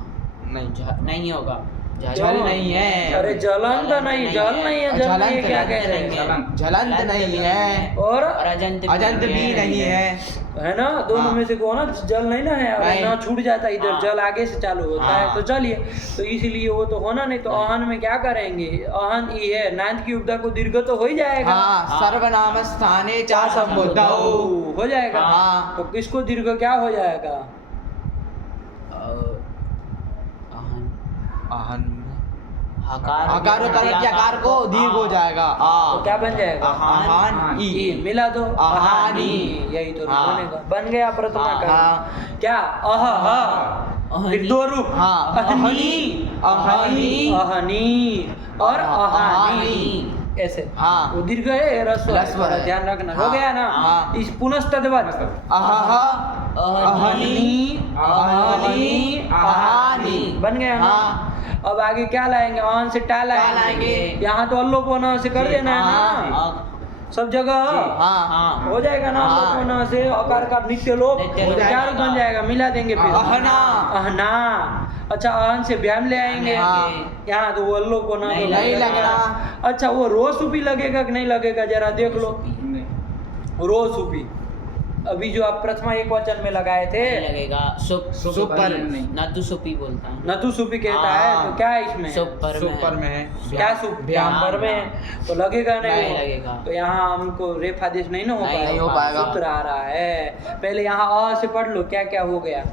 नहीं नहीं होगा। जल नहीं है। अरे जलन तो नहीं, जल नहीं है, जल नहीं है, क्या कह रहे हैं? जलंत नहीं है और अजंत अजंत भी नहीं है। है ना, दोनों हाँ। में से कौन जल नहीं ना है? अगर नहीं। ना छूट जाता इधर, हाँ। जल आगे से चालू होता है हाँ। तो चलिए। तो इसीलिए वो तो होना नहीं। तो अहन में क्या करेंगे? अहन ई है, नांद की उपदा को दीर्घ तो हो ही जाएगा। हाँ सर्वनाम स्थाने चा संबुद्धौ। हो जाएगा। हाँ। तो किसको दीर्घ क्या हो जाएगा? अहन हकार हकार उतरत यकार को दीर्घ हो जाएगा। तो क्या बन जाएगा? अहान ई ई। मिला दो अहानी। यही तो हाँ। बनेगा। बन गया प्रथमा हाँ। का। हाँ। क्या? अह ह। फिर दो रूप। हाँ। अहनी, अहनी, अहनी और अहानी। अहानी। ऐसे। हाँ। वो दीर्घ है, रस्व है। रस्व है। ध्यान रखना। हो हाँ। गया ना? हाँ। इस पुनस्तद्वत् अहह अहनी अहनी अहानी। बन गया ना? हाँ। अब आगे क्या लाएंगे? अहन से टा लाएंगे। लाएंगे। यहाँ तो अल्लोपोना से कर देना है ना सब जगह। हाँ। हो जाएगा ना? हाँ। अल्लोपोना से अकार का नित्य लोप नित्य लोप। क्या रूप बन जाएगा? मिला देंगे फिर। अहना। अहना। अच्छा अहन से व्याम ले आएंगे। हाँ। यहाँ तो वो अल्लोपोना तो नहीं लगना। अच्छा वो रोसुपी लगेगा कि नहीं लगेगा? जरा देख लो। नहीं। रोसुपी अभी जो आप प्रथमा एक वचन में लगाए थे, लगेगा सुप सुपर नहीं। नतु सुपी बोलता है। नतु सुपी कहता है। तो क्या है इसमें? सुपर सुपर में है। क्या सुप? व्याम। पर में तो लगेगा नहीं। नहीं लगेगा। तो यहाँ हमको रेफ आदेश नहीं ना हो नहीं पाएगा। हो पाएगा। सूत्र आ रहा है। पहले यहाँ अ से पढ़ लो क्या क्या हो गया।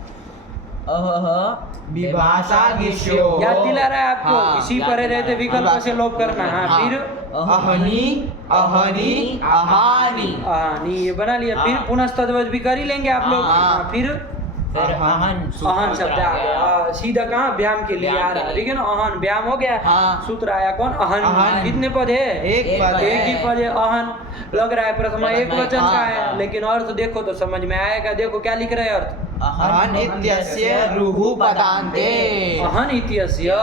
विभाषा गिष्यो। याद दिला रहा है आपको? हाँ, किसी याद पर दिला रहते रहा है। विकल्प से लोप करना। हाँ हाँ। फिर अहनी अहनी अहानी। नहीं ये बना लिया। फिर हाँ। पुनः तद्वच भी कर ही लेंगे आप लोग। हाँ। हाँ, फिर फिर अहन अहन शब्द आ गया। सीधा कहाँ? व्याम के लिए व्याम आ के रहा है। लिए। ठीक है ना? अहन व्याम हो गया। हाँ। सूत्र आया कौन? अहन। अहन। कितने पद है? एक पद एक ही है। पद है। अहन लग रहा है प्रथमा एक प्रथमा वचन का हाँ, है, हाँ। लेकिन अर्थ देखो तो समझ में आएगा। देखो क्या लिख रहे हैं अर्थ? अहन इत्यस्य रुहु पदान्ते। अहन इत्यस्य।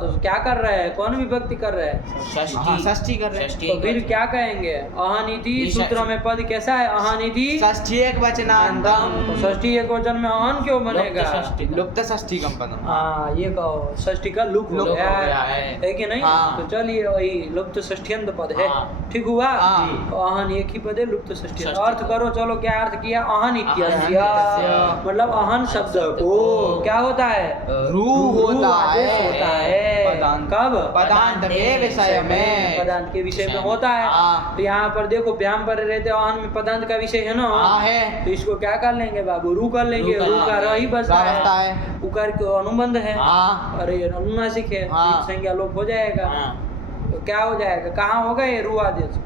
तो क्या कर रहे हैं? कौन विभक्ति कर रहे हैं? हाँ, षष्ठी षष्ठी कर रहे हैं। षष्ठी तो एक फिर वचन। क्या कहेंगे? अहन इति ये सूत्र में पद कैसा है? अहन इति षष्ठी एक वचनांतम। तो षष्ठी एक वचन में अहन क्यों बनेगा? लुप्त षष्ठी का। लुप्त षष्ठी कंपनम। हाँ ये कहो षष्ठी का लुप्त हो लुप्त गया हो गया है कि नहीं? हाँ। तो चलिए वही लुप्त षष्ठ्यंत पद है। हाँ। ठीक हुआ? हाँ। तो अहन एक ही पद है, लुप्त षष्ठी। षष्ठी अर्थ करो चलो। क्या अर्थ किया? अहन इत्यस्य। इत्यस्य। मतलब अहन शब्द को क्या होता है? रू होता आदेश है। होता है। पदांत। कब? पदांत के विषय में। पदांत के विषय में होता है। हाँ। तो यहाँ पर देखो व्याम पर रहते अहन में पदांत का विषय है ना? हाँ है। तो इसको क्या कर लेंगे बाबू? रू कर लेंगे। रू कर रू का लेंगे। र ही बचता बचता है। है। उकार के अनुबंध है। हाँ। अरे ये अनुनासिक है। हाँ। एक संज्ञा लोप हो जाएगा। हाँ। तो क्या हो जाएगा? कहाँ होगा ये रू आदेश?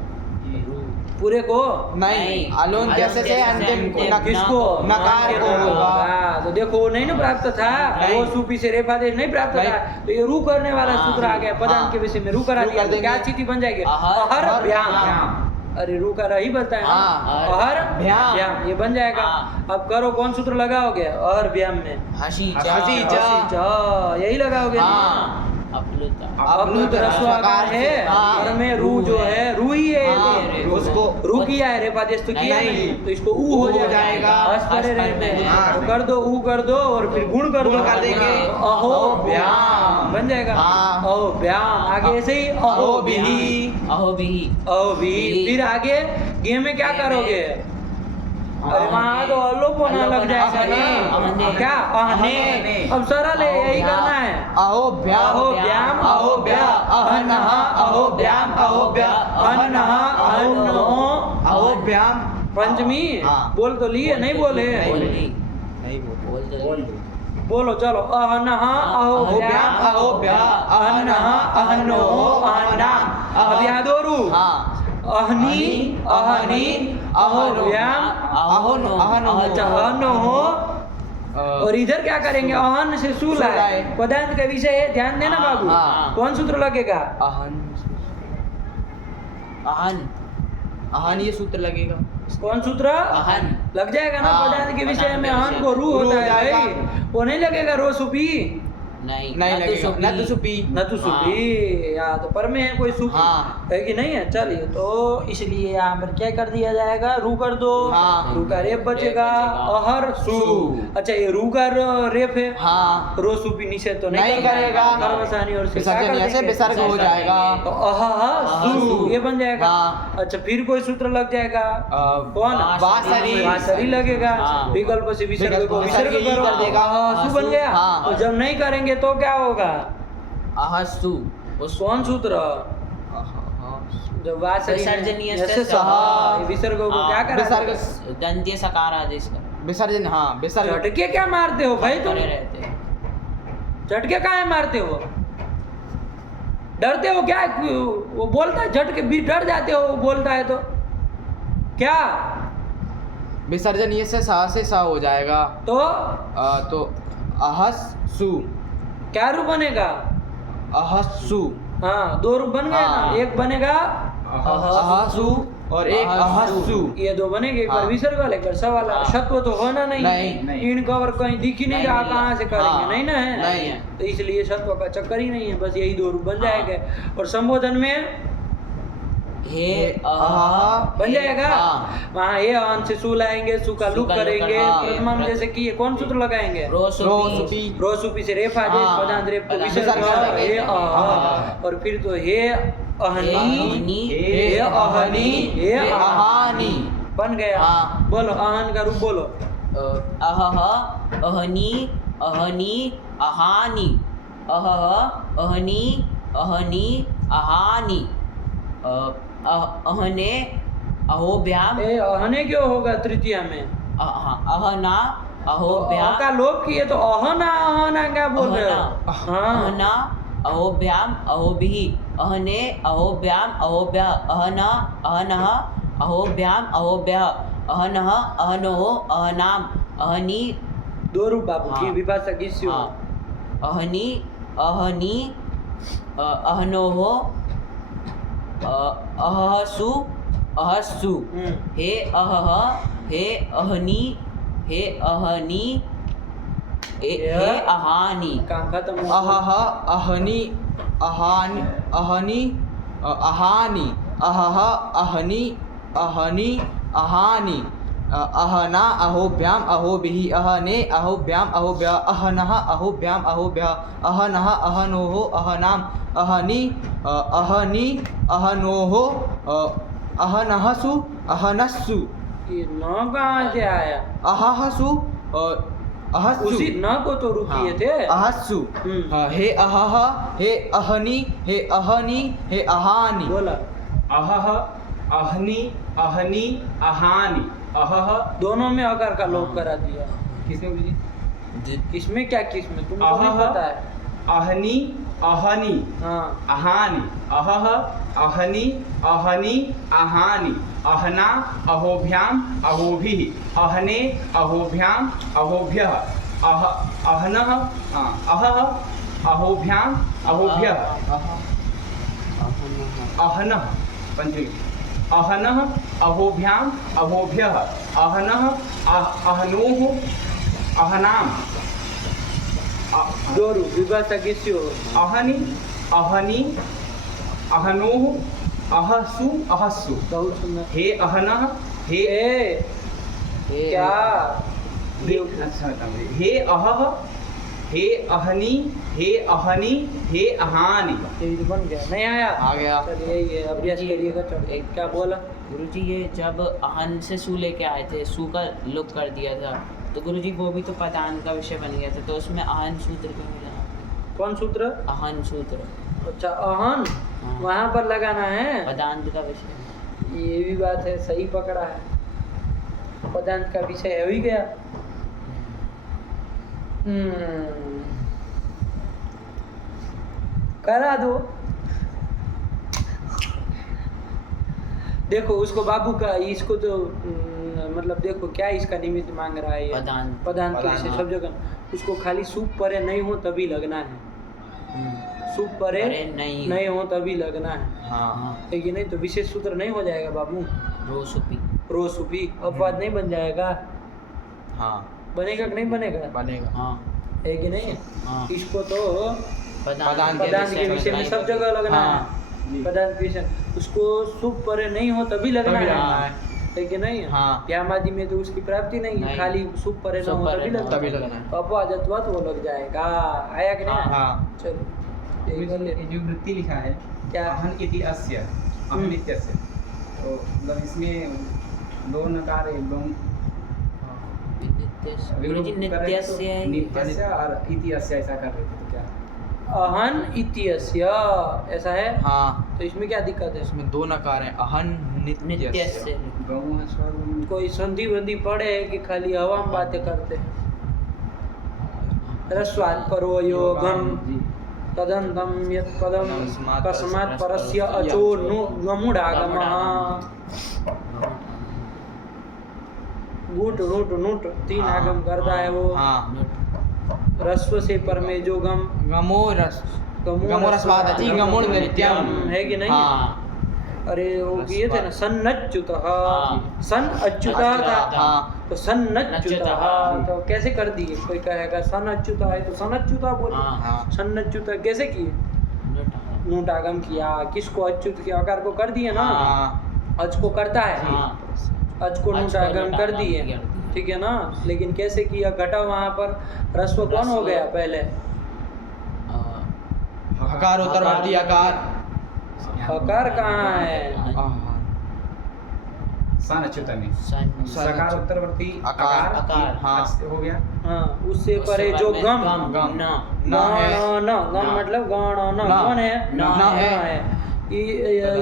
पूरे को? नहीं अलोन जैसे से अंतिम को किसको? नकार को होगा। तो देखो वो नहीं ना प्राप्त था। नहीं। वो सूपी से रेफा देश नहीं प्राप्त नहीं। था। तो ये रू करने वाला हाँ। सूत्र आ गया। पदांत के विषय में रू करा रू दिया। कर तो देंगे। क्या स्थिति बन जाएगी? अहर अहर व्याम। व्याम। अरे रू का रही बता है ना? हाँ। अहर व्याम। व्याम ये बन जाएगा। हाँ। अब करो कौन सूत्र लगाओगे? अहर व्याम में हसी हसी चा चा। अच्छा, यही लगाओगे? हाँ। अपलुता अपलुत रस्व आकार है। हाँ। और में रू जो है रू ही है। हाँ, तो उसको रू किया है रेफा देश तो किया नहीं। नहीं। तो इसको ऊ हो ऊ हो जाएगा। जाएगा। हस परे रहते हैं। हाँ। तो कर दो ऊ कर दो और फिर गुण कर दो। गुण कर देंगे। अहो व्याम बन जाएगा। हाँ। अहो व्याम आगे ऐसे ही अहो बिही। अहो भी अहो भी। फिर आगे गे में क्या करोगे? अरे वहाँ तो अलोप होना लग जाएगा ना। अहने। क्या? अहने। अब सरल है यही करना है। अहो व्याम अहो व्याम अहो व्या अहनः अहो व्याम अहो व्या अहनः अहनो अहो व्याम पंचमी हाँ। बोल तो लिए नहीं बोले बोल ली नहीं बोल तो ली बोलो चलो अहनः अहोभ्याम अहोभ्याम अहनः अहनोः अहनाम अब याद हो हाँ अहनी अहनी अहोभ्याम अहन अहन अच्छा अहनोः और इधर क्या करेंगे अहन से सूल सूल है आए। पदांत का विषय है ध्यान देना हाँ, बाबू हाँ। कौन सूत्र लगेगा अहन अहन अहन ये सूत्र लगेगा कौन सूत्र अहन लग जाएगा ना हाँ, पदांत के विषय पदांत में के अहन विषय को रू रू होता हो है जाएगा। भाई वो नहीं लगेगा रो सुपी नहीं नहीं लगेगा न तो सुपी न तो सुपी या तो पर में है कोई सुपी हाँ। है कि नहीं है चलिए तो इसलिए यहाँ पर क्या कर दिया जाएगा रू कर दो हाँ। रू का रेप बचेगा बचेगा। अहर सु सु। अच्छा ये रू का रेप है हाँ रो सुपी निषेध तो नहीं करेगा। कर्मसानी और से क्या विसर्जन कर यहाँ से देंगे? विसर्ग हो जाएगा तो अह सु ये बन जाएगा हाँ। अच्छा फिर कोई सूत्र लग जाएगा कौन वासरी। वासरी लगेगा हाँ। विकल्प से विसर्ग को विसर्ग विसर्ग ही करो कर देगा। सु बन गया हाँ। और जब नहीं करेंगे तो क्या होगा अहसु कौन सूत्र जब वासरी विसर्जनीय जैसे से सहा सहा। ये विसर्ग को हाँ। क्या करा विसर्ग दंत्य सकार आदेश कर विसर्जन हाँ विसर्ग झटके क्या मारते हो भाई तुम करे रहते हैं। झटके काहे मारते हो डरते हो क्या वो बोलता है झटके भी डर जाते हो वो बोलता है तो क्या विसर्जन ये से सा हो जाएगा तो तो अहस सु क्या रूप बनेगा अहसु हाँ दो रूप बन गए ना हाँ। एक बनेगा अहसु और एक अहसु ये दो बनेंगे एक बार हाँ। विसर्ग वाला एक बार स वाला हाँ। शत्व तो होना नहीं नहीं। इन कवर कहीं दिख ही नहीं नहीं, रहा नहीं। कहाँ से करेंगे हाँ। नहीं ना है नहीं है। तो इसलिए शत्व का चक्कर ही नहीं है बस यही दो रूप बन जाएंगे और संबोधन में हे अह बन जाएगा हाँ। वहाँ ये अन से सु लाएंगे सु का लुक सु का लुक करेंगे हाँ। प्रथमा में जैसे कि ये कौन सूत्र लगाएंगे रोसुपी रोसुपी से रेफा हाँ। पदांत रेप को पदांत विसर्ग विसर्ग हे हाँ। और फिर तो हे अहनी अहनी, हे अहनी हे अहानी बन गया हाँ। बोलो अहन का रूप बोलो अहह अहनी अहनी अहानी अहह अहनी अहनी अहानी अहने अहोभ्याम ए अहने क्यों होगा तृतीया में अहना तो अहोभ्याम का लोप किए तो अहना अहना क्या बोल रहे हो हाँ अहना अहोभ्याम अहोभिः अहने अहोभ्याम अहोभ्य अहना अहनः अहोभ्याम अहोभ्य अहनः अहनोः अहनाम अहनी दो रूप बाबू की हाँ। विभाषा किसी हाँ, अहनी अहनी अहनोः अहसु अहस्सु हे अहह हे अहनी हे अहनी हे अहानी काम खत्म हो अहह अहनी अहान अहनी अहानी अहह अहनी अहनी अहानी अहना अहोभ्याम अहोभिः अहने अहोभ्याम अहोभ्य अहनः अहोभ्याम अहोभ्य अहनः अहनोः अहनाम अहनी अहनी अहनोः अहनहसु अहनस्सु ये न कहाँ से आया अहहसु अहस्सु उसी न को तो रुकिए थे अहस्सु हम्म। हे अहह हे अहनी हे अहनी हे अहानी बोला अहह अहनी अहनी अहानी अहह दोनों में अकार का लोप करा दिया किसमें बुझी किसमें क्या किसमें तुमको नहीं अहह। पता है अहनी अहनी हाँ अहानी अहह अहनी अहनी अहानी अहना अहोभ्याम अहोभिः अहने अहोभ्याम अहोभ्यः अहनः अहह अहोभ्याम अहोभ्यः अहनः पंचमी अहनः अहोभ्याम अहोभ्यः अहनः अहनोः अहनाम दो रूप विभाषा किसी हो अहनी अहनी अहनोः अहसु अहस्सु बहुत सुंदर हे अहनः हे ए क्या अच्छा बताओ। हे अहह हे अहनी हे अहनी हे अहानी ये तो बन गया नहीं आया आ गया। चलिए ये अभ्यास करिएगा चलो क्या बोला गुरुजी ये जब अहन से सु लेके आए थे सु का लुक कर दिया था तो गुरुजी वो भी तो पदान का विषय बन गया था तो उसमें अहन सूत्र क्यों मिला कौन सूत्र अहन सूत्र अच्छा अहन वहाँ पर लगाना है पदांत का विषय ये भी बात है सही पकड़ा है पदांत का विषय हो ही गया। करा दो। देखो उसको बाबू का, इसको तो मतलब देखो क्या इसका निमित्त मांग रहा है ये पदांत। पदांत के पदांत, विषय हाँ। सब जगह। उसको खाली सूप परे नहीं हो तभी लगना है, सूप परे परे नहीं हो तभी लगना है। हाँ लेकिन नहीं तो विशेष सूत्र नहीं हो जाएगा बाबू, रोसुपी रोसुपी अपवाद नहीं बन जाएगा। हाँ बनेगा कि नहीं बनेगा? बनेगा। हाँ है कि नहीं? हाँ इसको तो पदांत पदांत के विषय में सब जगह लगना हाँ। है। पदांत के विषय उसको सूप परे नहीं हो तभी लगना तभी है, लगना है कि नहीं? हाँ। व्यामादि में तो उसकी प्राप्ति नहीं है, नहीं। खाली सूप परे न सूप हो परे तभी न हो लगना तभी है। लगना है। तो अपवाद अथवा तो वो लग जाएगा। आया कि नहीं? हाँ। चलो यही कर ले। ये जो वृत्ति लिखा है क्या? अहन इति अस्य, अहन इत्यस्य, तो मतलब इसमें दो नकार एकदम गुरुजी नित्यस्य है। नित्यस्य और इति अस्य ऐसा कर रहे थे, तो क्या? अहन इत्यस्य ऐसा है। हाँ, तो इसमें क्या दिक्कत है? इसमें दो नकार हैं, अहन नित्यस्य। नित्यस्य गौ है स्वर कोई संधि बंधी पड़े है कि खाली हवा में बातें करते हैं? रस्वात् परो योगम जी। तदंतम यत् पदम तस्मात् तस्मात् परस्य अचो नु गमुडागमः। गुट रुट नुट तीन हाँ, आगम करता है वो। हाँ, रस्व से पर में जो गम गमोरस गमोरस्वादति गमुड़ नृत्यम है कि नहीं? हाँ, अरे वो किए थे ना सन्नच्युतः, हाँ। सन अच्युतः था, हाँ, तो सन्नच्युतः अच्युतः। तो कैसे कर दिए? कोई कहेगा सन अच्युतः है तो सन अच्युतः बोले। हाँ। हाँ, सन्नच्युतः कैसे किए? नूटागम किया, किसको अच्युत के आकार को कर दिए ना, हाँ, अच को करता है, हाँ। अच को नूटागम कर दिए, ठीक है ना। लेकिन कैसे किया? घटा वहां पर रस्व कौन हो गया पहले? हकार उत्तरवर्ती आकार। हकार कहाँ है? सन अच्युत में सन सकार उत्तरवर्ती आकार। आकार। हाँ। अच हो गया। हाँ, उससे परे जो गम गम। न न है। न गम न। मतलब गण न न। कौन है? न है।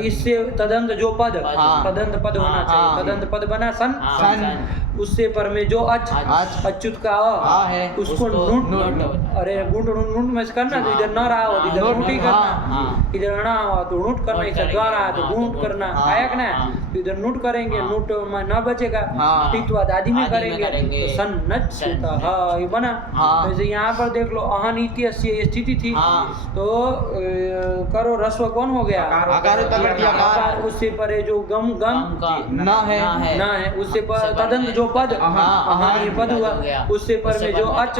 इससे तदंत जो पद, हाँ। तदंत पद होना हाँ। चाहिए। तदंत पद बना सन। हाँ, सन। उससे पर में जो अच, अच। अच्युत का आ है। उसको उसको नूट। नूट। अरे गुट नूट में से करना, तो इधर न रहा हो तो इधर हाँ, नूट ही हाँ, करना, हाँ। इधर ना हो तो नूट करना, नूट इधर करेंगे, गा रहा है तो हाँ, नूट तो करना, हाँ, आया कि ना? हाँ। तो इधर नूट करेंगे, हाँ। नूट में न बचेगा, हाँ। टित्वाद आदि में आदि में करेंगे करेंगे। तो सन्नच्युत ये बना। हाँ। जैसे यहाँ पर देख लो अहनीति ये स्थिति थी, हाँ। तो करो रस्व कौन हो गया? आकार उत्तरवर्ती आकार। उससे परे जो गम गम न है। ना है, उससे पर तदंत जो पद हाँ, ये पद हुआ, उससे पर में जो अच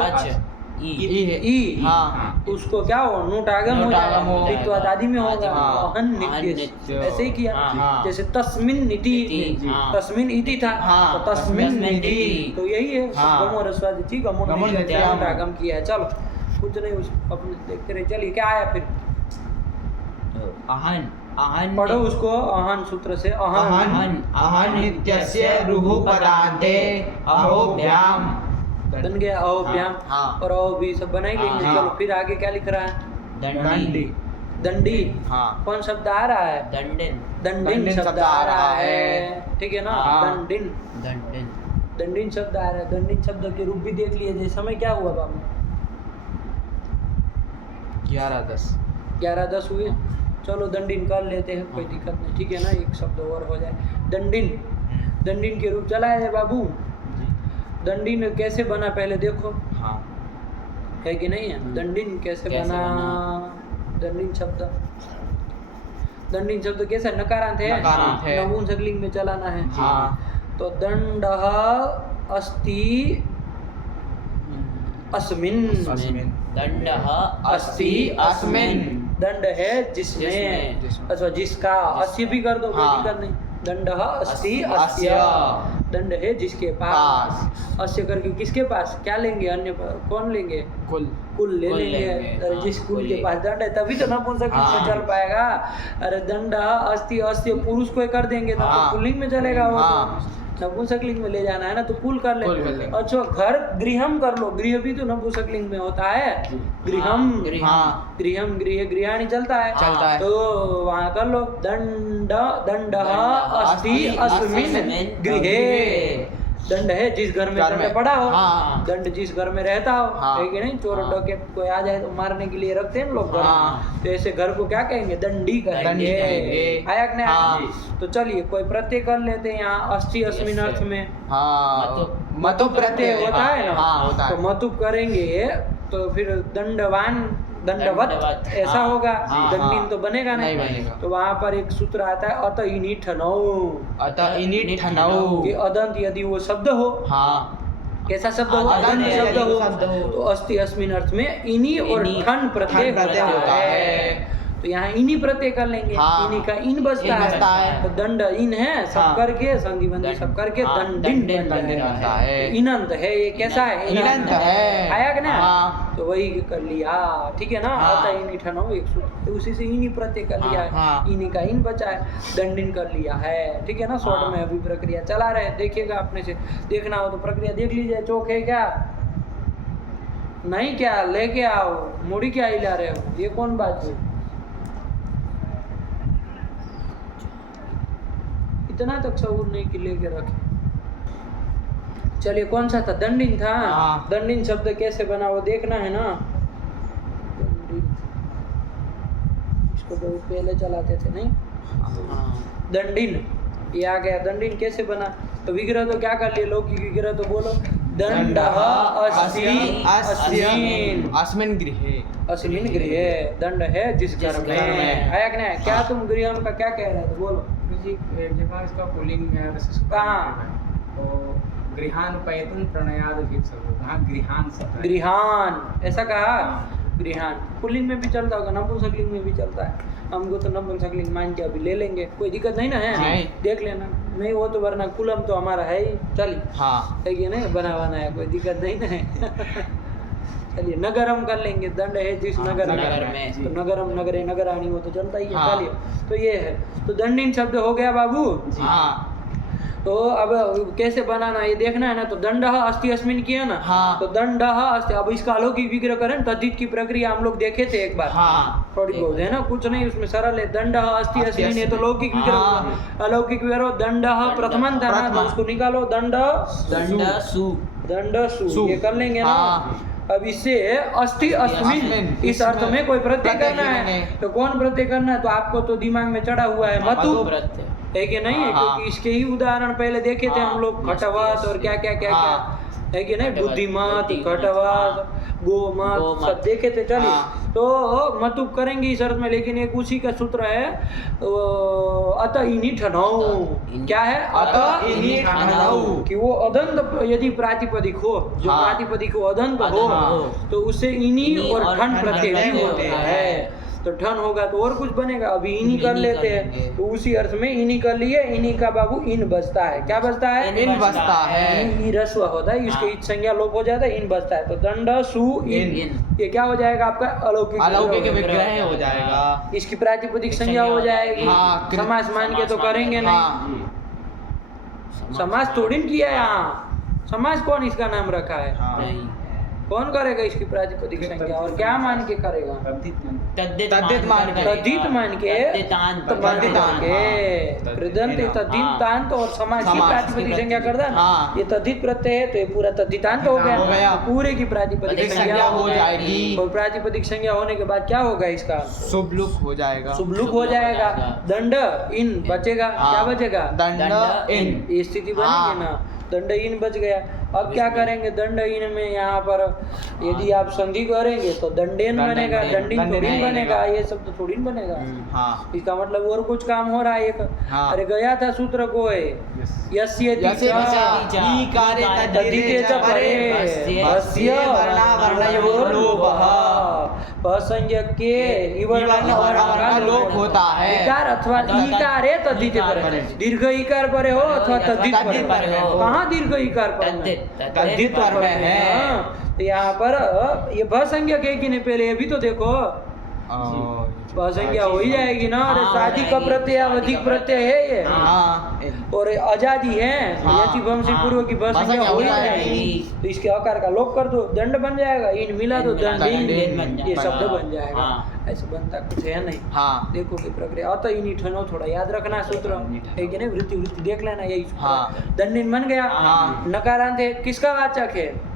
ई है। ई, हाँ, उसको क्या हो? नूटागम हो नूटागम हो जाएगा, टित्वाद आदि में होगा। हाँ। अहन नित्य अहन्नित्य। ऐसे ही किया। हाँ। जैसे तस्मिन नीति, नीति, हाँ। तस्मिन इति था, हाँ। तो तस्मिन तस्मिन नीति, नीति। तो यही है। हाँ। गमो रस्वादि थी, गमो गमो नित्य, नित्यम। नूटागम किया है। चलो कुछ नहीं, उस अपने देखते रहे। चलिए क्या आया फिर? अहन अहन पढ़ो उसको अहन सूत्र से। अहन अहन अहन नित्यस्य रुहु पदान्ते अहोभ्याम। बन गया अहोभ्याम। हाँ। और अहो भी सब बना ही लेंगे। हाँ। चलो फिर आगे क्या लिख रहा है? दंडी दंडी। हाँ, कौन शब्द आ रहा है? दंडिन दंडिन शब्द आ रहा है, ठीक है ना? हाँ। दंडिन, दंडिन दंडिन शब्द आ रहा है। दंडिन शब्द के रूप भी देख लिए। जैसे समय क्या हुआ बाबू? 11-10। 11-10 हुए। चलो दंडिन कर लेते हैं, कोई दिक्कत नहीं, ठीक है ना? एक शब्द और हो जाए। दंडिन, दंडिन के रूप चला है बाबू। दंडिन कैसे बना पहले देखो, हाँ, है कि नहीं है? दंडिन कैसे कैसे बना? दंडिन शब्द, दंडिन शब्द कैसा? नकारांत है, नकारांत है। नपुंसकलिंग में चलाना है। हाँ, तो दंडः अस्ति अस्मिन्। अस्मिन्। दंडः अस्ति अस्मिन्। दंड है जिसमें, जिसमें। अच्छा जिसका, अस्य भी कर दो, कोई हाँ। दिक्कत नहीं। दंडः अस्ति अस्य। अस्य, दंड है जिसके पास। अस्य करके किसके पास? क्या लेंगे? अन्य कौन लेंगे? कुल। कुल ले कुल लेंगे। लेंगे, अरे हाँ, जिस कुल कुल के ले। पास दंड है तभी तो नपुंसकलिंग में हाँ। चल पाएगा। अरे दंड अस्ति अस्य पुरुष को कर देंगे तो हाँ। पुल्लिंग में चलेगा वो। हाँ। नपुंसकलिंग में ले जाना है ना, तो कुल कर कुल कर लेंगे। लेंगे। अच्छा घर गृहम कर लो, गृह भी तो नपुंसकलिंग में होता है। गृहम, गृह। हाँ, गृहम गृह गृहाणी चलता है, चलता है। तो वहाँ कर लो। दंड दंडः अस्ति अस्मिन् गृहे। दंड है जिस घर में घर दंड में। पड़ा हो, हाँ। दंड जिस घर में रहता हो, हाँ। है कि नहीं? चोर हाँ। डकैत कोई आ जाए तो मारने के लिए रखते हैं ना लोग घर हाँ। में। तो ऐसे घर को क्या कहेंगे? दंडी कहेंगे। दंडी कहेंगे। आया कि नहीं? हाँ। तो चलिए कोई प्रत्यय कर लेते हैं यहाँ अस्थि अस्मिन Yes, अर्थ sir. में। हाँ मतु प्रत्यय होता है ना, हाँ होता तो है। मतु करेंगे तो फिर दंडवान दंडवत दंडवत, ऐसा हाँ। होगा, हाँ, दंडीन हाँ। तो बनेगा नहीं नहीं। बनेगा। तो वहां पर एक सूत्र आता है अत इनी ठनौ, अतः इनिट कि ठनऊ। अदंत यदि वो शब्द हो, हाँ कैसा शब्द हो? अदंत अदंत शब्द यदि हो, शब्द हो। तो अस्थि अस्मिन अर्थ में इनी और इनी, ठन प्रत्यय ठन प्रत्यय होता होता है। है। तो यहाँ इनी प्रत्यय कर लेंगे, हाँ। इनी का इन बचता इन बचता है, है। तो दंड इन है, सब हाँ। करके संधि बंदी सब करके हाँ, दंडिन दंडिन बनता है। तो इनंत है, ये कैसा है? इनंत है। आया कि ना? हाँ। तो वही कर लिया, ठीक है ना? हाँ। आता इनी ठनो एक सूत्र, तो उसी से इनी प्रत्यय कर लिया है, हाँ। इनी का इन बचा है, दंडिन कर लिया है, ठीक है ना? शॉर्ट हाँ। में अभी प्रक्रिया चला रहे हैं, देखिएगा अपने से, देखना हो तो प्रक्रिया देख लीजिए। चौक है क्या? नहीं क्या? लेके आओ, मुड़ी क्या हिला रहे हो? ये कौन बात है? इतना तक शऊर नहीं कि लेके रखे। चलिए कौन सा था? दंडिन था। हाँ। दंडिन शब्द कैसे बना वो देखना है ना। दंडिन, इसको बहुत पहले चलाते थे नहीं? दंडिन, ये आ गया। दंडिन कैसे बना? तो विग्रह तो क्या कर लिए? लौकिक विग्रह तो बोलो। दंड अस्ति अस्मिन् अस्मिन् गृहे। अस्मिन् गृहे, दंड है जिस घर में। घर में। आया कि नहीं? क्या तुम गृहम का क्या कह रहे थे? बोलो। जी एक जगह इसका पुल्लिंग में कहाँ? तो गृहानुपैतुं प्रणयाद अभिप सब वहाँ गृहान शब्द है। गृहान ऐसा कहा? हाँ। गृहान पुल्लिंग में भी चलता होगा, नपुंसकलिंग में भी चलता है। हमको तो नपुंसकलिंग मान के अभी ले लेंगे, कोई दिक्कत नहीं ना है? नहीं। देख लेना, नहीं वो तो वरना कुलम तो हमारा है ही। चलिए हाँ है कि नहीं? बना है, कोई दिक्कत नहीं ना है। चलिए नगरम कर लेंगे, दंड है जिस हाँ, नगर नगर में, में। तो नगरम नगरे नगराणी वो तो चलता ही है। हाँ। चलिए तो ये है, तो दंडिन शब्द हो गया बाबू। हाँ तो अब कैसे बनाना ये देखना है ना। तो दंड अस्ति अस्मिन किया ना, हाँ। तो दंड अस्ति, अब इसका अलौकिक विग्रह करें, तद्धित की प्रक्रिया हम लोग देखे थे एक बार, हाँ थोड़ी बहुत है ना, कुछ नहीं उसमें सरल है। दंड अस्ति अस्मिन है तो लौकिक विग्रह हाँ। हुआ। अलौकिक विग्रह दंड प्रथमन था ना, तो प्रथमन। उसको निकालो। दंड दंड सु दंड सु, सु। ये कर लेंगे ना। हाँ। अब इससे अस्ति अस्मिन अस्मिन, इस अर्थ में कोई प्रत्यय प्रत्यय करना है, करेंगे। तो कौन प्रत्यय करना है? तो आपको तो दिमाग में चढ़ा हुआ है मतु, प्रत्यय है कि नहीं? हाँ। क्योंकि इसके ही उदाहरण पहले देखे थे हम लोग, हाँ, खटवात yes, और क्या क्या क्या हाँ। क्या, है कि नहीं? खटवात, बुद्धिमत, बुद्धिमत, खटवात, गोमत, गोमत। सब देखे थे। चलिए हाँ। तो मतुब करेंगे इस अर्थ में, लेकिन एक उसी का सूत्र है अत इनी ठनौ। क्या है? अतः इनि ठनऊ। कि वो अदंत यदि प्रातिपदिक हो, जो हाँ। प्रातिपदिक हो अदंत अदंत हो, हो, तो उससे इनी इनी और और ठन ठन प्रत्यय प्रत्यय भी होते होता हैं। है। तो ठन होगा तो और कुछ बनेगा, अभी इनी कर इनी लेते कर हैं, लेंगे। तो उसी अर्थ में इनी कर लिए। इनी का बाबू इन बचता है। क्या बचता है? इन इन बसता है। इन रस्व होता है, इसके हाँ। इत संज्ञा लोप हो जाता है, इन बचता है। तो दंड सु इन, इन। ये क्या हो जाएगा आपका? अलौकिक अलौकिक विग्रह। विग्रह हो जाएगा। इसकी प्रातिपदिक संज्ञा हो जाएगी। हाँ, समास मान के तो समास करेंगे मान नहीं, हाँ समास थोड़ी न किया है यहाँ। समास कौन इसका नाम रखा है? हाँ। नहीं कौन करेगा इसकी प्रातिपदिक संज्ञा, और क्या मान के करेगा? तद्धित में तद्धित मान के। तद्धित मान के, तद्धितांत तो मान के तद्धितांत, के कृदंत तद्धितांत और समास की समास की प्रातिपदिक संज्ञा कर देना। हाँ। ये तद्धित प्रत्यय है तो ये पूरा तद्धितांत हो गया, हो गया। तो पूरे की प्रातिपदिक प्रातिपदिक संज्ञा संज्ञा हो हो जाएगी। और प्रातिपदिक संज्ञा होने के बाद क्या होगा इसका? शुभ लुक हो जाएगा। शुभ लुक शुभ हो लुक हो जाएगा। जाएगा। दंड इन बचेगा। हाँ। क्या बचेगा? दंड इन। ये स्थिति बनेगी हाँ। ना, दंड इन बच गया। अब क्या करेंगे? दंड इन में यहाँ पर यदि आप संधि करेंगे तो दंडेन बनेगा, दंडिन थोड़ी दंडेन बनेगा, ये सब तो थोड़ी बनेगा। हाँ इसका मतलब और कुछ काम हो रहा है एक। हाँ। अरे गया था सूत्र को है यस्यति यस्य च ईकारे तद्धिते च परे भस्य वर्णावर्णयोर् लोभः। असंज्ञक के इवर्ण और का लोप होता है। इकार अथवा ईकार है तद्धिते परे, परे। दीर्घ इकार परे हो अथवा तद्धित तद्धित परे परे हो। कहाँ दीर्घ इकार पर तद्धित तद्धित पर में है। हाँ, तो यहाँ पर ये भसंज्ञक है कि नहीं? पहले ये भी तो देखो, असंख्या हो ही जाएगी ना। अरे हाँ, शादी का जाएगी। प्रत्यय अधिक प्रत्यय है ये, हाँ और आजादी है हाँ, यति वंशी हाँ, पूर्व की बसंख्या हो ही जाएगी। तो इसके आकार का लोप कर दो, दंड बन जाएगा। इन मिला दो, दंड ये शब्द बन जाएगा। हाँ। ऐसे बनता कुछ है नहीं। हाँ देखो की प्रक्रिया अतः इन ठनो थोड़ा याद रखना सूत्र है कि नहीं, वृत्ति वृत्ति देख लेना यही सूत्र। हाँ। दंडिन बन गया। हाँ। नकारांत है, किसका वाचक है?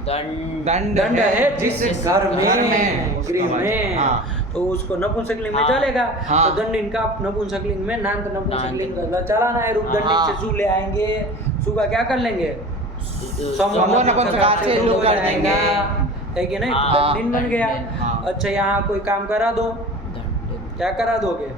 दंड दंड है जिस घर घर में, में गृह में, हाँ। तो उसको नपुंसकलिंग में हाँ। चलेगा। हाँ। तो दंडिन का नपुंसकलिंग में नान्त नपुंसकलिंग का चलाना है। रूप दंडिन हाँ। से सु ले आएंगे, सु का क्या कर लेंगे? समूह नपुंसकलिंग से शुरू शुरू हो कर जाएगा। देंगे। है कि नहीं? हाँ। दंडिन बन गया। हाँ। अच्छा यहाँ कोई काम करा दो, क्या करा दोगे?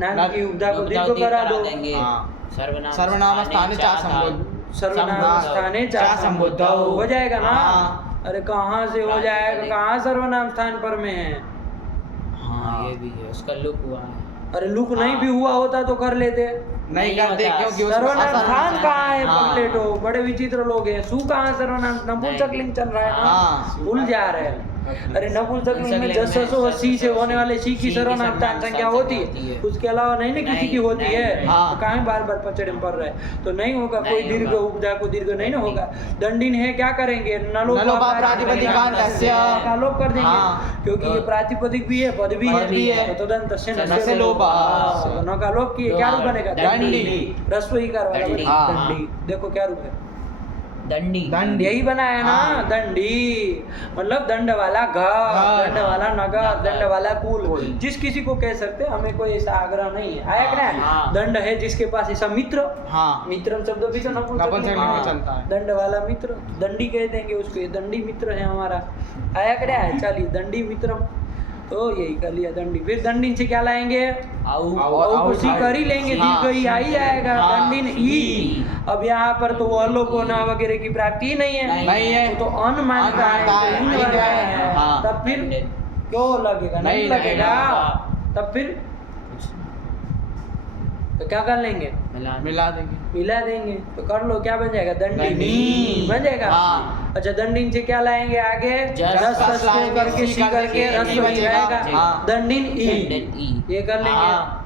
नान की उपधा को दीर्घ करा दो। हाँ। सर्वनाम सर्वनाम स्थाने चा संबोध सर्वनाम स्थाने चा संबुद्ध हो जाएगा ना। हाँ। अरे कहाँ से हो जाएगा? कहाँ सर्वनाम स्थान पर में है? हाँ ये भी है, उसका लुक हुआ है। अरे लुक नहीं भी हुआ होता तो कर लेते। नहीं करते होता। क्योंकि उसमें सर्वनाम असर- स्थान कहाँ है? हाँ। पगलेटो बड़े विचित्र लोग हैं। सु कहाँ सर्वनाम? नपुंसकलिंग चल रहा है ना, हाँ। भूल जा रहे हैं। अरे नपुंसकलिंग में जस सो और सी से होने वाले सी की सर्वनाम स्थान संख्या होती है, उसके अलावा नहीं ना किसी की होती है। हाँ। तो कहाँ बार बार पचड़े में पड़ रहे हैं? तो नहीं होगा, कोई नहीं दीर्घ होगा। उपधा को दीर्घ नहीं ना होगा। दंडिन है, क्या करेंगे? नलोपा प्रातिपदिकान्तस्य। का लोप कर देंगे। हाँ। क्योंकि ये प्रातिपदिक भी है, पद भी पद भी है। तो तदंत से न से लोपा। न का लोप किए, क्या रूप बनेगा? दंडी। रस्व ही कर वाला दंडी। हाँ। दंडी। देखो क्या रूप है? दंडी दंड यही बनाया ना, हाँ। दंडी मतलब दंड वाला घर, दंड वाला नगर, दंड वाला कुल। कुल। जिस किसी को कह सकते हैं, हमें कोई ऐसा आग्रह नहीं है। आया क्या है? हाँ। दंड है जिसके पास ऐसा मित्र। हाँ मित्रम शब्द भी तो नपुंसकलिंग में हाँ। चलता है। दंड वाला मित्र, दंडी कह देंगे उसको, ये दंडी मित्र है हमारा। आया क्या है? चलिए दंडी मित्रम, तो यही कर लिया दंडी। फिर दंडिन से क्या लाएंगे? आउ और उसी कर ही लेंगे, हाँ। दीर्घ ही आ ही जाएगा। हाँ। दंडिन ई। अब यहाँ पर तो वो अलोकोना वगैरह की प्राप्ति ही नहीं है। नहीं है। वो तो अन मानता है, मानता है, तो इन नहीं वाला है। है। हाँ। तब फिर क्यों लगेगा? नहीं नहीं लगेगा। लगेगा। तब फिर तो क्या कर लेंगे? मिला देंगे। मिला देंगे। तो कर लो, क्या बन जाएगा? दंडिनी दंडिनी। बन जाएगा। हाँ। अच्छा दंडिन से क्या लाएंगे आगे? जस रस रस लाएंगे, करके सी करके रस ई वही बचेगा। रहेगा। हाँ। दंडिन ई, ई ये कर लेंगे। हाँ।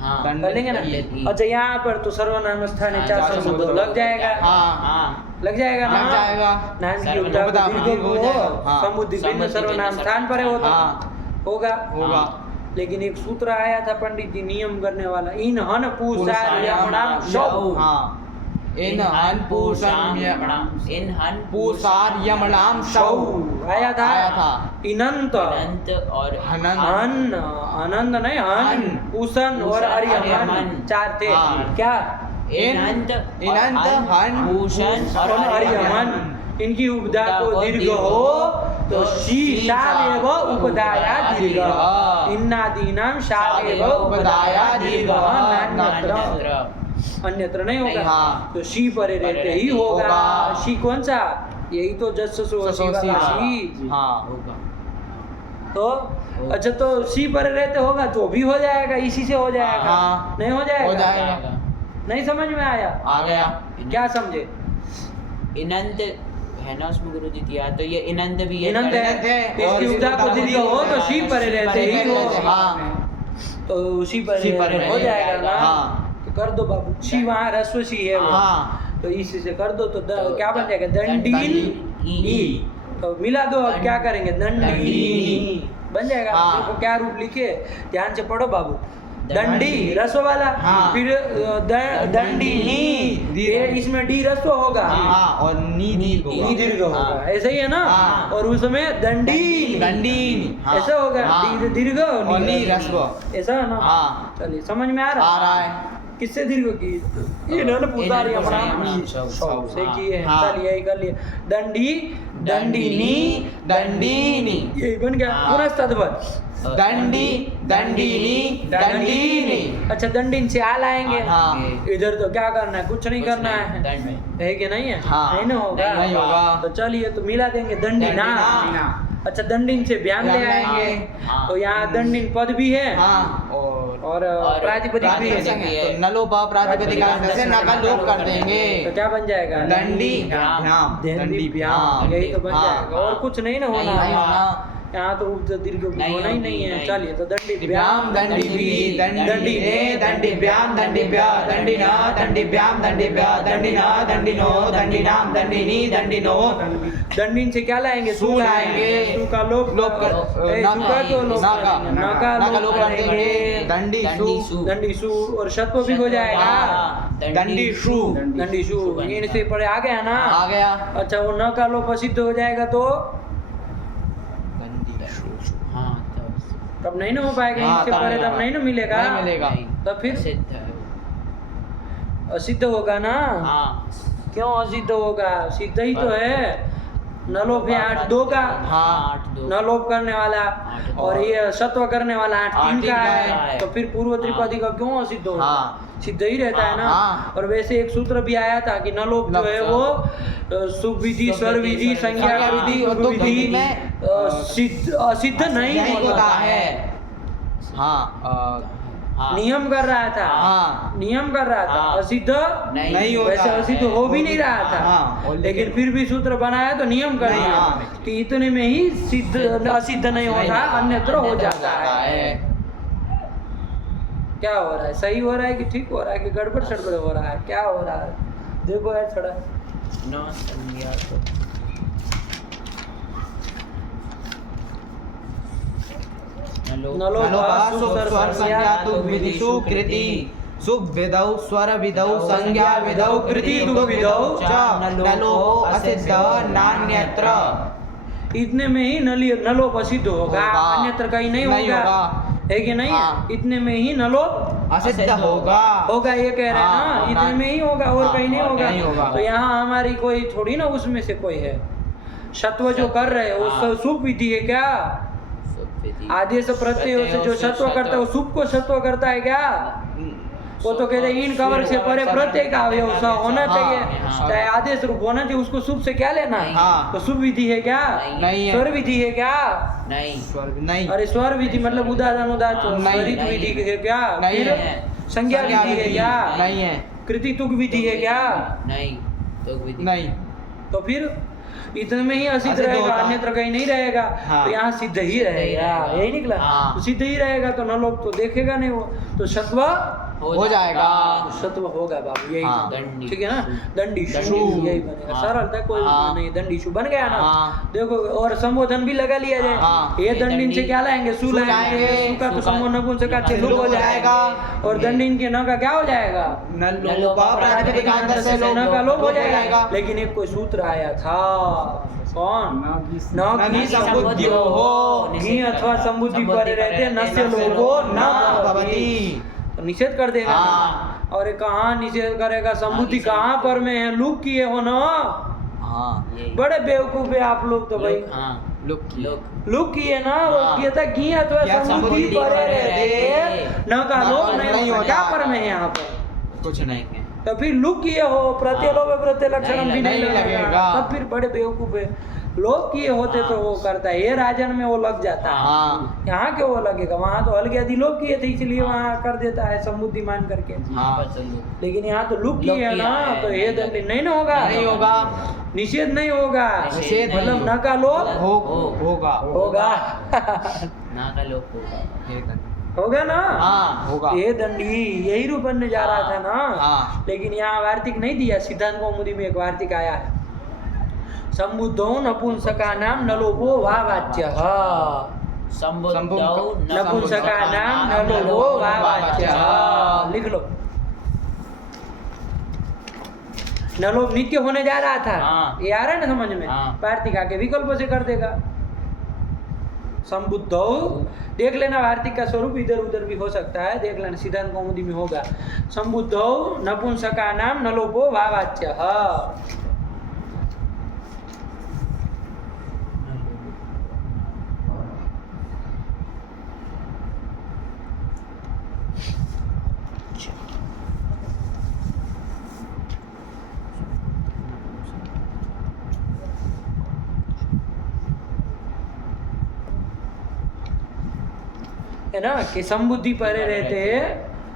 हाँ दंड- कर लेंगे ना। दंडिन ई। अच्छा यहाँ पर तो सर्वनाम स्थाने हाँ, चार चार संबंध संबंध लग जाएगा। हाँ हाँ लग जाएगा ना। लग जाएगा। नाम की सर्वनाम उपधा को उपधा दीर्घ हो को जाएगा। हाँ। समुद्ध भिन्न समुद्ध सर्वनाम भिन्न स्थान पर है, वो तो हाँ। होगा। होगा। लेकिन एक सूत्र आया था पंडित जी नियम करने वाला, इन हन पूषा यमणाम शौ। हाँ इन हन पूषण इन हन पूषार यमणाम शौ आया था। आया था। इनंत अनंत और हनन हन, आनंद नहीं हन, हन, पूषण और अर्यमन अर्यमन, चार थे। हाँ। क्या? इनंत हन, भूषण और और अर्यमन। अर्यमन। इनकी उपधा को दीर्घ हो तो शी शालेव उपधाया दीर्घ। इन्नादीनाम शालेव उपधाया दीर्घ। नान्यत्र अन्यत्र नहीं होगा। हाँ। तो शी परे रहते ही होगा। होगा। शी कौन सा? यही तो जस सो सी वाला शी। हाँ होगा तो अच्छा, तो सी परे रहते होगा तो भी हो जाएगा, इसी से हो जाएगा। हाँ। नहीं हो जाएगा? हो जाएगा। नहीं समझ में आया? आ गया। क्या समझे? इनंत है ना उसमें गुरु जी दिया, तो ये इनंत भी है। इनंत है। इनंत है। इसकी और उपधा को दीर्घ हो तो शी परे रहते ही हो। हाँ तो उसी पर शी परे हो जाएगा ना। हाँ। तो कर दो बाबू, शी वहाँ रस्व शी है वो। हाँ तो इसी से कर दो तो क्या बन जाएगा? दंडीन दंडीन ई। ई। तो मिला दो, अब क्या करेंगे? दंडीनी बन जाएगा। हाँ। देखो क्या रूप लिखे, ध्यान से पढ़ो बाबू। दंडी। दंडी रस्व वाला, हाँ। फिर दंडीनी, ये इसमें डी रस्व होगा, हाँ और नी दीर्घ ई होगा। दीर्घ होगा। हाँ। ऐसा ही है ना। हाँ। और उसमें दंडी दंडीन। हाँ। ऐसा होगा। हाँ। डी दीर्घ और नी नी रस्व। ऐसा है ना। हाँ। चलिए समझ में आ आ रहा रहा है। किससे दीर्घ की? ये ना पुजारी इन्हें अपना पुजारी सौ अपना से हाँ। किए हैं। हाँ। चलिए यही कर लिए। दंडी, दंडिनी, दंडीनी। यही बन गया। हाँ। पुनः तद्वत। दंडी दंडीनी दंडीनी। अच्छा दंडिन से आ लाएंगे। हाँ। इधर तो क्या करना है? कुछ नहीं करना है। दंड में है कि नहीं है? हाँ। नहीं ना होगा। नहीं होगा। तो चलिए तो मिला देंगे दंडिना। दंडिना। अच्छा दंडिन से व्याम ले व्याम आएंगे। हाँ। तो यहाँ दंडिन पद भी है हाँ और प्रातिपदिक भी है। प्रातिपदिक भी है। तो नलोपा प्रातिपदिकांत से न का लोप कर देंगे। तो क्या बन जाएगा? दंडी व्याम। भ्याम। दंडी दंडी व्याम, यही तो बन हाँ। जाएगा। और कुछ नहीं ना होना। नहीं होना। यहाँ तो दीर्घ होना ही नहीं है। नहीं। चलिए तो दंडिभ्याम दंडिभिः दंडिने दंडिभ्याम दंडिभ्य दंडिन दंडिभ्याम दंडिभ्य दंडिन दंडिनो दंडिनाम दंडिनी दंडिनो दंडिन से क्या लाएंगे? सु लाएंगे। सु का लोप लोप कर सु का तो लोप करेंगे। न का लोप कर देंगे करेंगे। दंडिसु दंडिसु और शत्व भी हो जाएगा। दंडिषु दंडिशु इन से परे आ गया ना? आ गया। अच्छा वो न का लोप असिद्ध हो जाएगा तो हाँ तब नहीं ना हो पाएगा। हाँ, इससे तब परे नहीं तब होगा। नहीं ना मिलेगा। नहीं मिलेगा। तब फिर सिद्ध है। असिद्ध होगा ना? हाँ क्यों असिद्ध होगा? सिद्ध ही तो है। नलोप है 8-2 का। हाँ 8-2 नलोप करने वाला 8 और ये सत्व करने वाला 8-3 का 8-3 है। तो फिर पूर्व त्रिपदी का क्यों असिद्ध होगा? हाँ। सिद्ध ही रहता है ना। हाँ। और वैसे एक सूत्र भी आया था कि नलोप जो है वो सुख विधि, स्वर विधि, संज्ञा विधि, और तुक तुक विधि विधि में सिद्ध असिद्ध नहीं होता होता है। हाँ हाँ नियम कर रहा था। हाँ। नियम कर रहा था। हाँ। असिद्ध नहीं होता वैसे है। असिद्ध हो भी नहीं रहा था। हाँ। लेकिन फिर भी सूत्र बनाया तो नियम कर नहीं, दिया हाँ। कि इतने में ही सिद्ध असिद्ध नहीं होता, अन्यत्र हो जाता है। क्या हो रहा है? सही हो रहा है कि ठीक हो रहा है कि गड़बड़ सड़बड़ हो रहा है? क्या हो रहा है? देखो यार थोड़ा। न संज्ञा तो नलो नलोभासु स्वर संज्ञा तुक विधिषु कृति सुख विधौ स्वर विधौ संज्ञा विधौ कृति तुक विधौ च नलो असिद्ध नान्यत्र। इतने में ही नलोप असिद्ध होगा, होगा। अन्यत्र कहीं नहीं नहीं होगा। होगा। है कि नहीं? हाँ। इतने में ही नलोप असिद्ध होगा। होगा, ये कह रहे हैं हाँ, ना। होगा। इतने में ही होगा और हाँ, कहीं नहीं और होगा। नहीं होगा। तो यहाँ हमारी कोई थोड़ी ना उसमें से कोई है। सत्व जो कर रहे हैं वो हाँ। सुख विधि है क्या? आदेश प्रत्यय से जो सत्व करता है वो सुख को सत्व करता है क्या? वो तो कहते हैं इन कवर से परे प्रत्येक अवयव सा होना चाहिए। हाँ। चाहे आदेश रूप होना चाहिए, उसको शुभ से क्या लेना है? हाँ। तो शुभ विधि है क्या? नहीं है। स्वर विधि है क्या? नहीं स्वर्ग नहीं। अरे स्वर विधि मतलब उदार अनुदात नहीं, स्वरित नहीं। विधि है क्या? नहीं फिर है। संज्ञा विधि है क्या? नहीं है। कृति तुक विधि है क्या? नहीं तो विधि नहीं। तो फिर इतने में ही असिद्ध असिद्ध रहेगा, होगा। अन्यत्र कहीं नहीं रहेगा। हाँ। तो यहाँ सिद्ध ही रहेगा। रहेगा। यही निकला। हाँ। तो सिद्ध ही रहेगा तो न लोग तो देखेगा नहीं वो। तो सत्व हो जाएगा। सत्व होगा बाबू, यही हाँ। दंडी ठीक है ना? दंडीशु दंडीशु। यही बनेगा। हाँ। सरल था, कोई हाँ। उसमें नहीं। दंडीशु बन गया ना। हाँ। देखो और संबोधन भी लगा लिया जाए। हाँ। ये दंडिन दंडी- से क्या लाएंगे? सु सु लाएंगे। लाएंगे। सु का तो सु का- समूह नपुंसक का लुक हो हो जाएगा। जाएगा। और दंडिन के न का क्या हो जाएगा? नलोपा प्रातिपदिकांत से न का लोप हो जाएगा। जाएगा। लेकिन एक कोई सूत्र आया था। कौन? न न घी संबुद्ध्यो हो। घी अथवा संबुद्धि पर रहते नस्य लोगो न भवति। तो निषेध कर देगा। हाँ। और ये कहाँ निषेध करेगा? संबुद्धि कहाँ पर में है? लुक किए हो ना। हाँ। यही। बड़े बेवकूफ है आप लोग तो भाई। लोग, हाँ लुक लोग लुक किए ना। वो हाँ। किया था घी अथवा क्या संबुद्धि संबुद्धि पर पर रहते रहते न का लोग नहीं नहीं होता। होता। क्या पर में है यहाँ पर? कुछ नहीं। है। तो फिर लुक किए हो प्रत्यय लोभ प्रत्यय लक्षण भी नहीं नहीं लगेगा। लगेगा। तब फिर बड़े बेवकूफ है। लोभ किए होते तो वो करता है। ये राजन में वो लग जाता है। हाँ। यहाँ क्यों वो लगेगा? वहाँ तो हल्के आदि लोभ किए थे इसलिए वहाँ कर देता है संबुद्धि मान करके। हाँ। लेकिन यहाँ तो लुक लोभ किए है किया ना। है, तो ये नहीं दंड नहीं ना होगा। नहीं होगा। निषेध नहीं होगा। निषेध नहीं मतलब न का लोभ होगा। होगा। ना का लोग होगा। होगा ना? हाँ होगा। ये दंडी यही रूप बनने जा रहा था ना। हाँ। लेकिन यहाँ वार्तिक नहीं दिया। सिद्धांत कौमुदी में एक वार्तिक आया है। संबुद्धो नपुंसका नाम नलोभो वा वाच्य। नपुंसका नाम नलोभो वा वाच्य। लिख लो। नलोभ नित्य होने जा रहा था। हाँ। ये आ रहा है ना समझ में? हाँ। वार्तिक आके विकल्प से कर देगा। संबुद्धो देख लेना। वार्तिक का स्वरूप इधर उधर भी हो सकता है, देख लेना। सिद्धांत कौमुदी में होगा। संबुद्धो नपुंसका नाम नलोभो वा वाच्य। है ना कि संबुद्धि परे रहते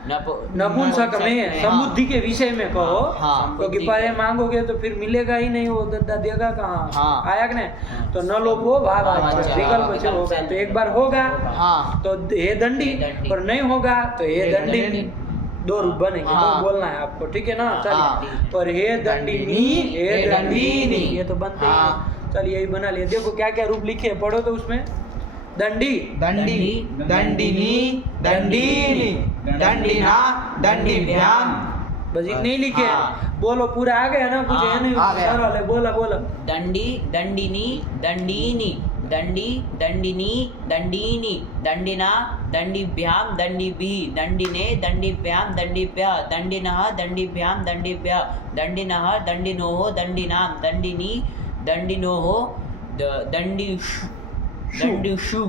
नपुंसक में समुद्धि के विषय में कहो, हाँ। क्योंकि पहले मांगोगे तो फिर मिलेगा ही नहीं, वो दद्दा देगा कहाँ? हाँ। आया कि नहीं? तो न लोभो भाव अच्छा। विकल्प से होगा, तो एक बार होगा हाँ तो हे दंडी, और नहीं होगा तो हे दंडिनी, दो रूप बनेंगे। हाँ। तो बोलना है आपको, ठीक है ना? चलिए, हाँ। और हे दंडिनी, हे दंडिनी, ये तो बनते ही हाँ। हैं। चलिए यही बना लिए। देखो क्या क्या रूप लिखे हैं, पढ़ो तो उसमें। दंडी, दंडी दंडिनी दंडीनी दंडिना दंडीभ्याम। बस इतने ही लिखे हैं। हाँ। बोलो, पूरा आ गया ना? कुछ हाँ, है नहीं? आ गया। सरल है, बोला बोला। दंडी दंडिनी दंडीनी दंडी दंडिनी दंडीनी दंडिना दंडीभ्याम दंडीभिः दंडिने दंडीभ्याम दंडीभ्यः दंडिनः दंडीभ्याम दंडीभ्यः दंडिनः दंडिनोः दंडिनां दंडिनी दंडिनोः दंडिषु दंडिषु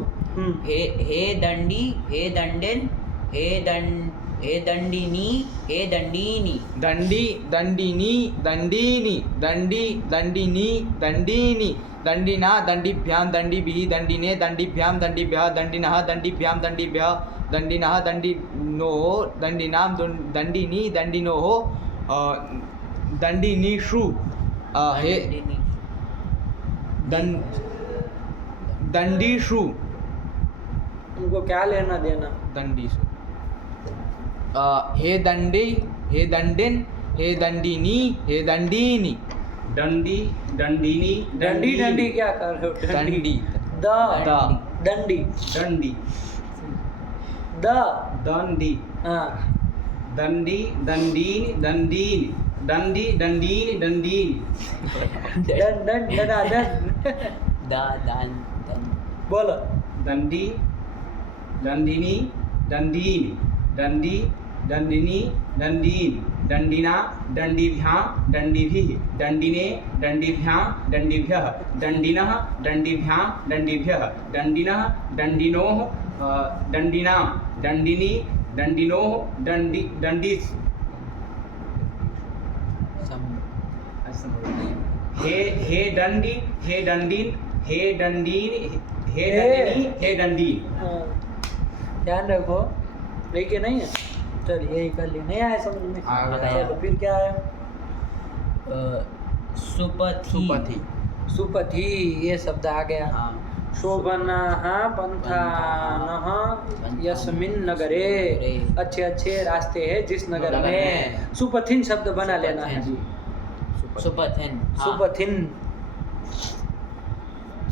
हे दंडी हे दंडिन हे दंडिनी हे दंडीनी दंडी दंडिनी दंडीनी दंडी दंडिनी दंडीनी दंडिना दंडीभ्याम दंडीभिः दंडिने दंडीभ्याम दंडीभ्यः दंडिनः दंडीभ्याम दंडीभ्यः दंडिनः दंडिनोः दंडिनां दंडिनी दंडिनोः दंडिनीषु हे दंडीषु। उनको क्या लेना देना? दंडीषु हे दंडी हे दंडिन हे दंडिनी हे दंडीनी। दंडी दंडिनी डंडी डंडी क्या कर रहे हो? दंडी द द डंडी, दंडी द दंडी हाँ, दंडी दंडीनी दंडीनी दंडी दंडीनी दंडीनी डन डन डना डन। दान बोलो। दंडी दंडिनी दंडीनी दंडी दंडिनी दंडीनी दंडिना दंडीभ्याम दंडीभिः दंडिने दंडीभ्याम दंडीभ्यः दंडिनः दंडीभ्याम दंडीभ्यः दंडिनः दंडिनोः दंडिनां दंडिनी दंडिनोः दंडीस्। हे दंडी हे दंडीन हे दंडीन हे दंडिनी हे दंडीन। हाँ, ध्यान रखो, लेके नहीं है। चलिए यही कर लिए। नहीं आया समझ में? आ गया। चलो फिर क्या आया? सुपथि सुपथि सुपथि, ये शब्द आ गया। हाँ शोभनः पंथानः यस्मिन् नगरे, अच्छे अच्छे रास्ते हैं जिस नगर में। सुपथिन शब्द बना लेना है। सुपथिन सुपथिन,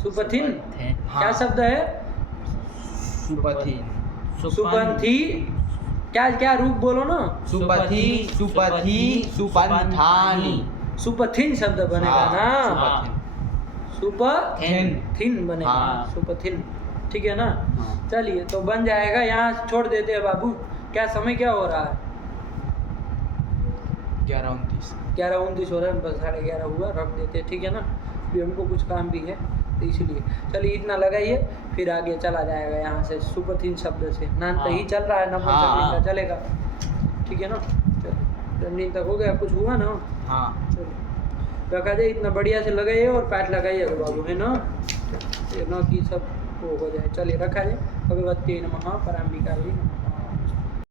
सुपथिन क्या हाँ। शब्द है? सुपथि सुपंथी, क्या क्या रूप बोलो ना? सुपथि सुपथि सुपंथानि। सुपथिन शब्द बनेगा ना? सुपथिन। सुपथिन थिन बनेगा। हाँ। सुपथिन, ठीक है ना? हाँ। चलिए तो बन जाएगा। यहाँ छोड़ देते हैं बाबू। क्या समय क्या हो रहा है? 11:29 11:29 हो रहा है। बस 11:30 हुआ, रख देते हैं, ठीक है ना? अभी हमको कुछ काम भी है तो इसलिए चलिए इतना लगाइए, फिर आगे चला जाएगा यहाँ से। सुपथिन शब्द से नान तो ही चल रहा है, नपुंसक लिंग चलेगा, ठीक है ना? चलो रंगीन तक हो गया, कुछ हुआ ना? हाँ। चलो रखा जाए, इतना बढ़िया से लगाइए और पैट लगाइएगा बाबू, है ना? ये ना कि सब वो हो जाए। चलिए रखा जाए। भगवती नमः, पराम्बिकायै नमः।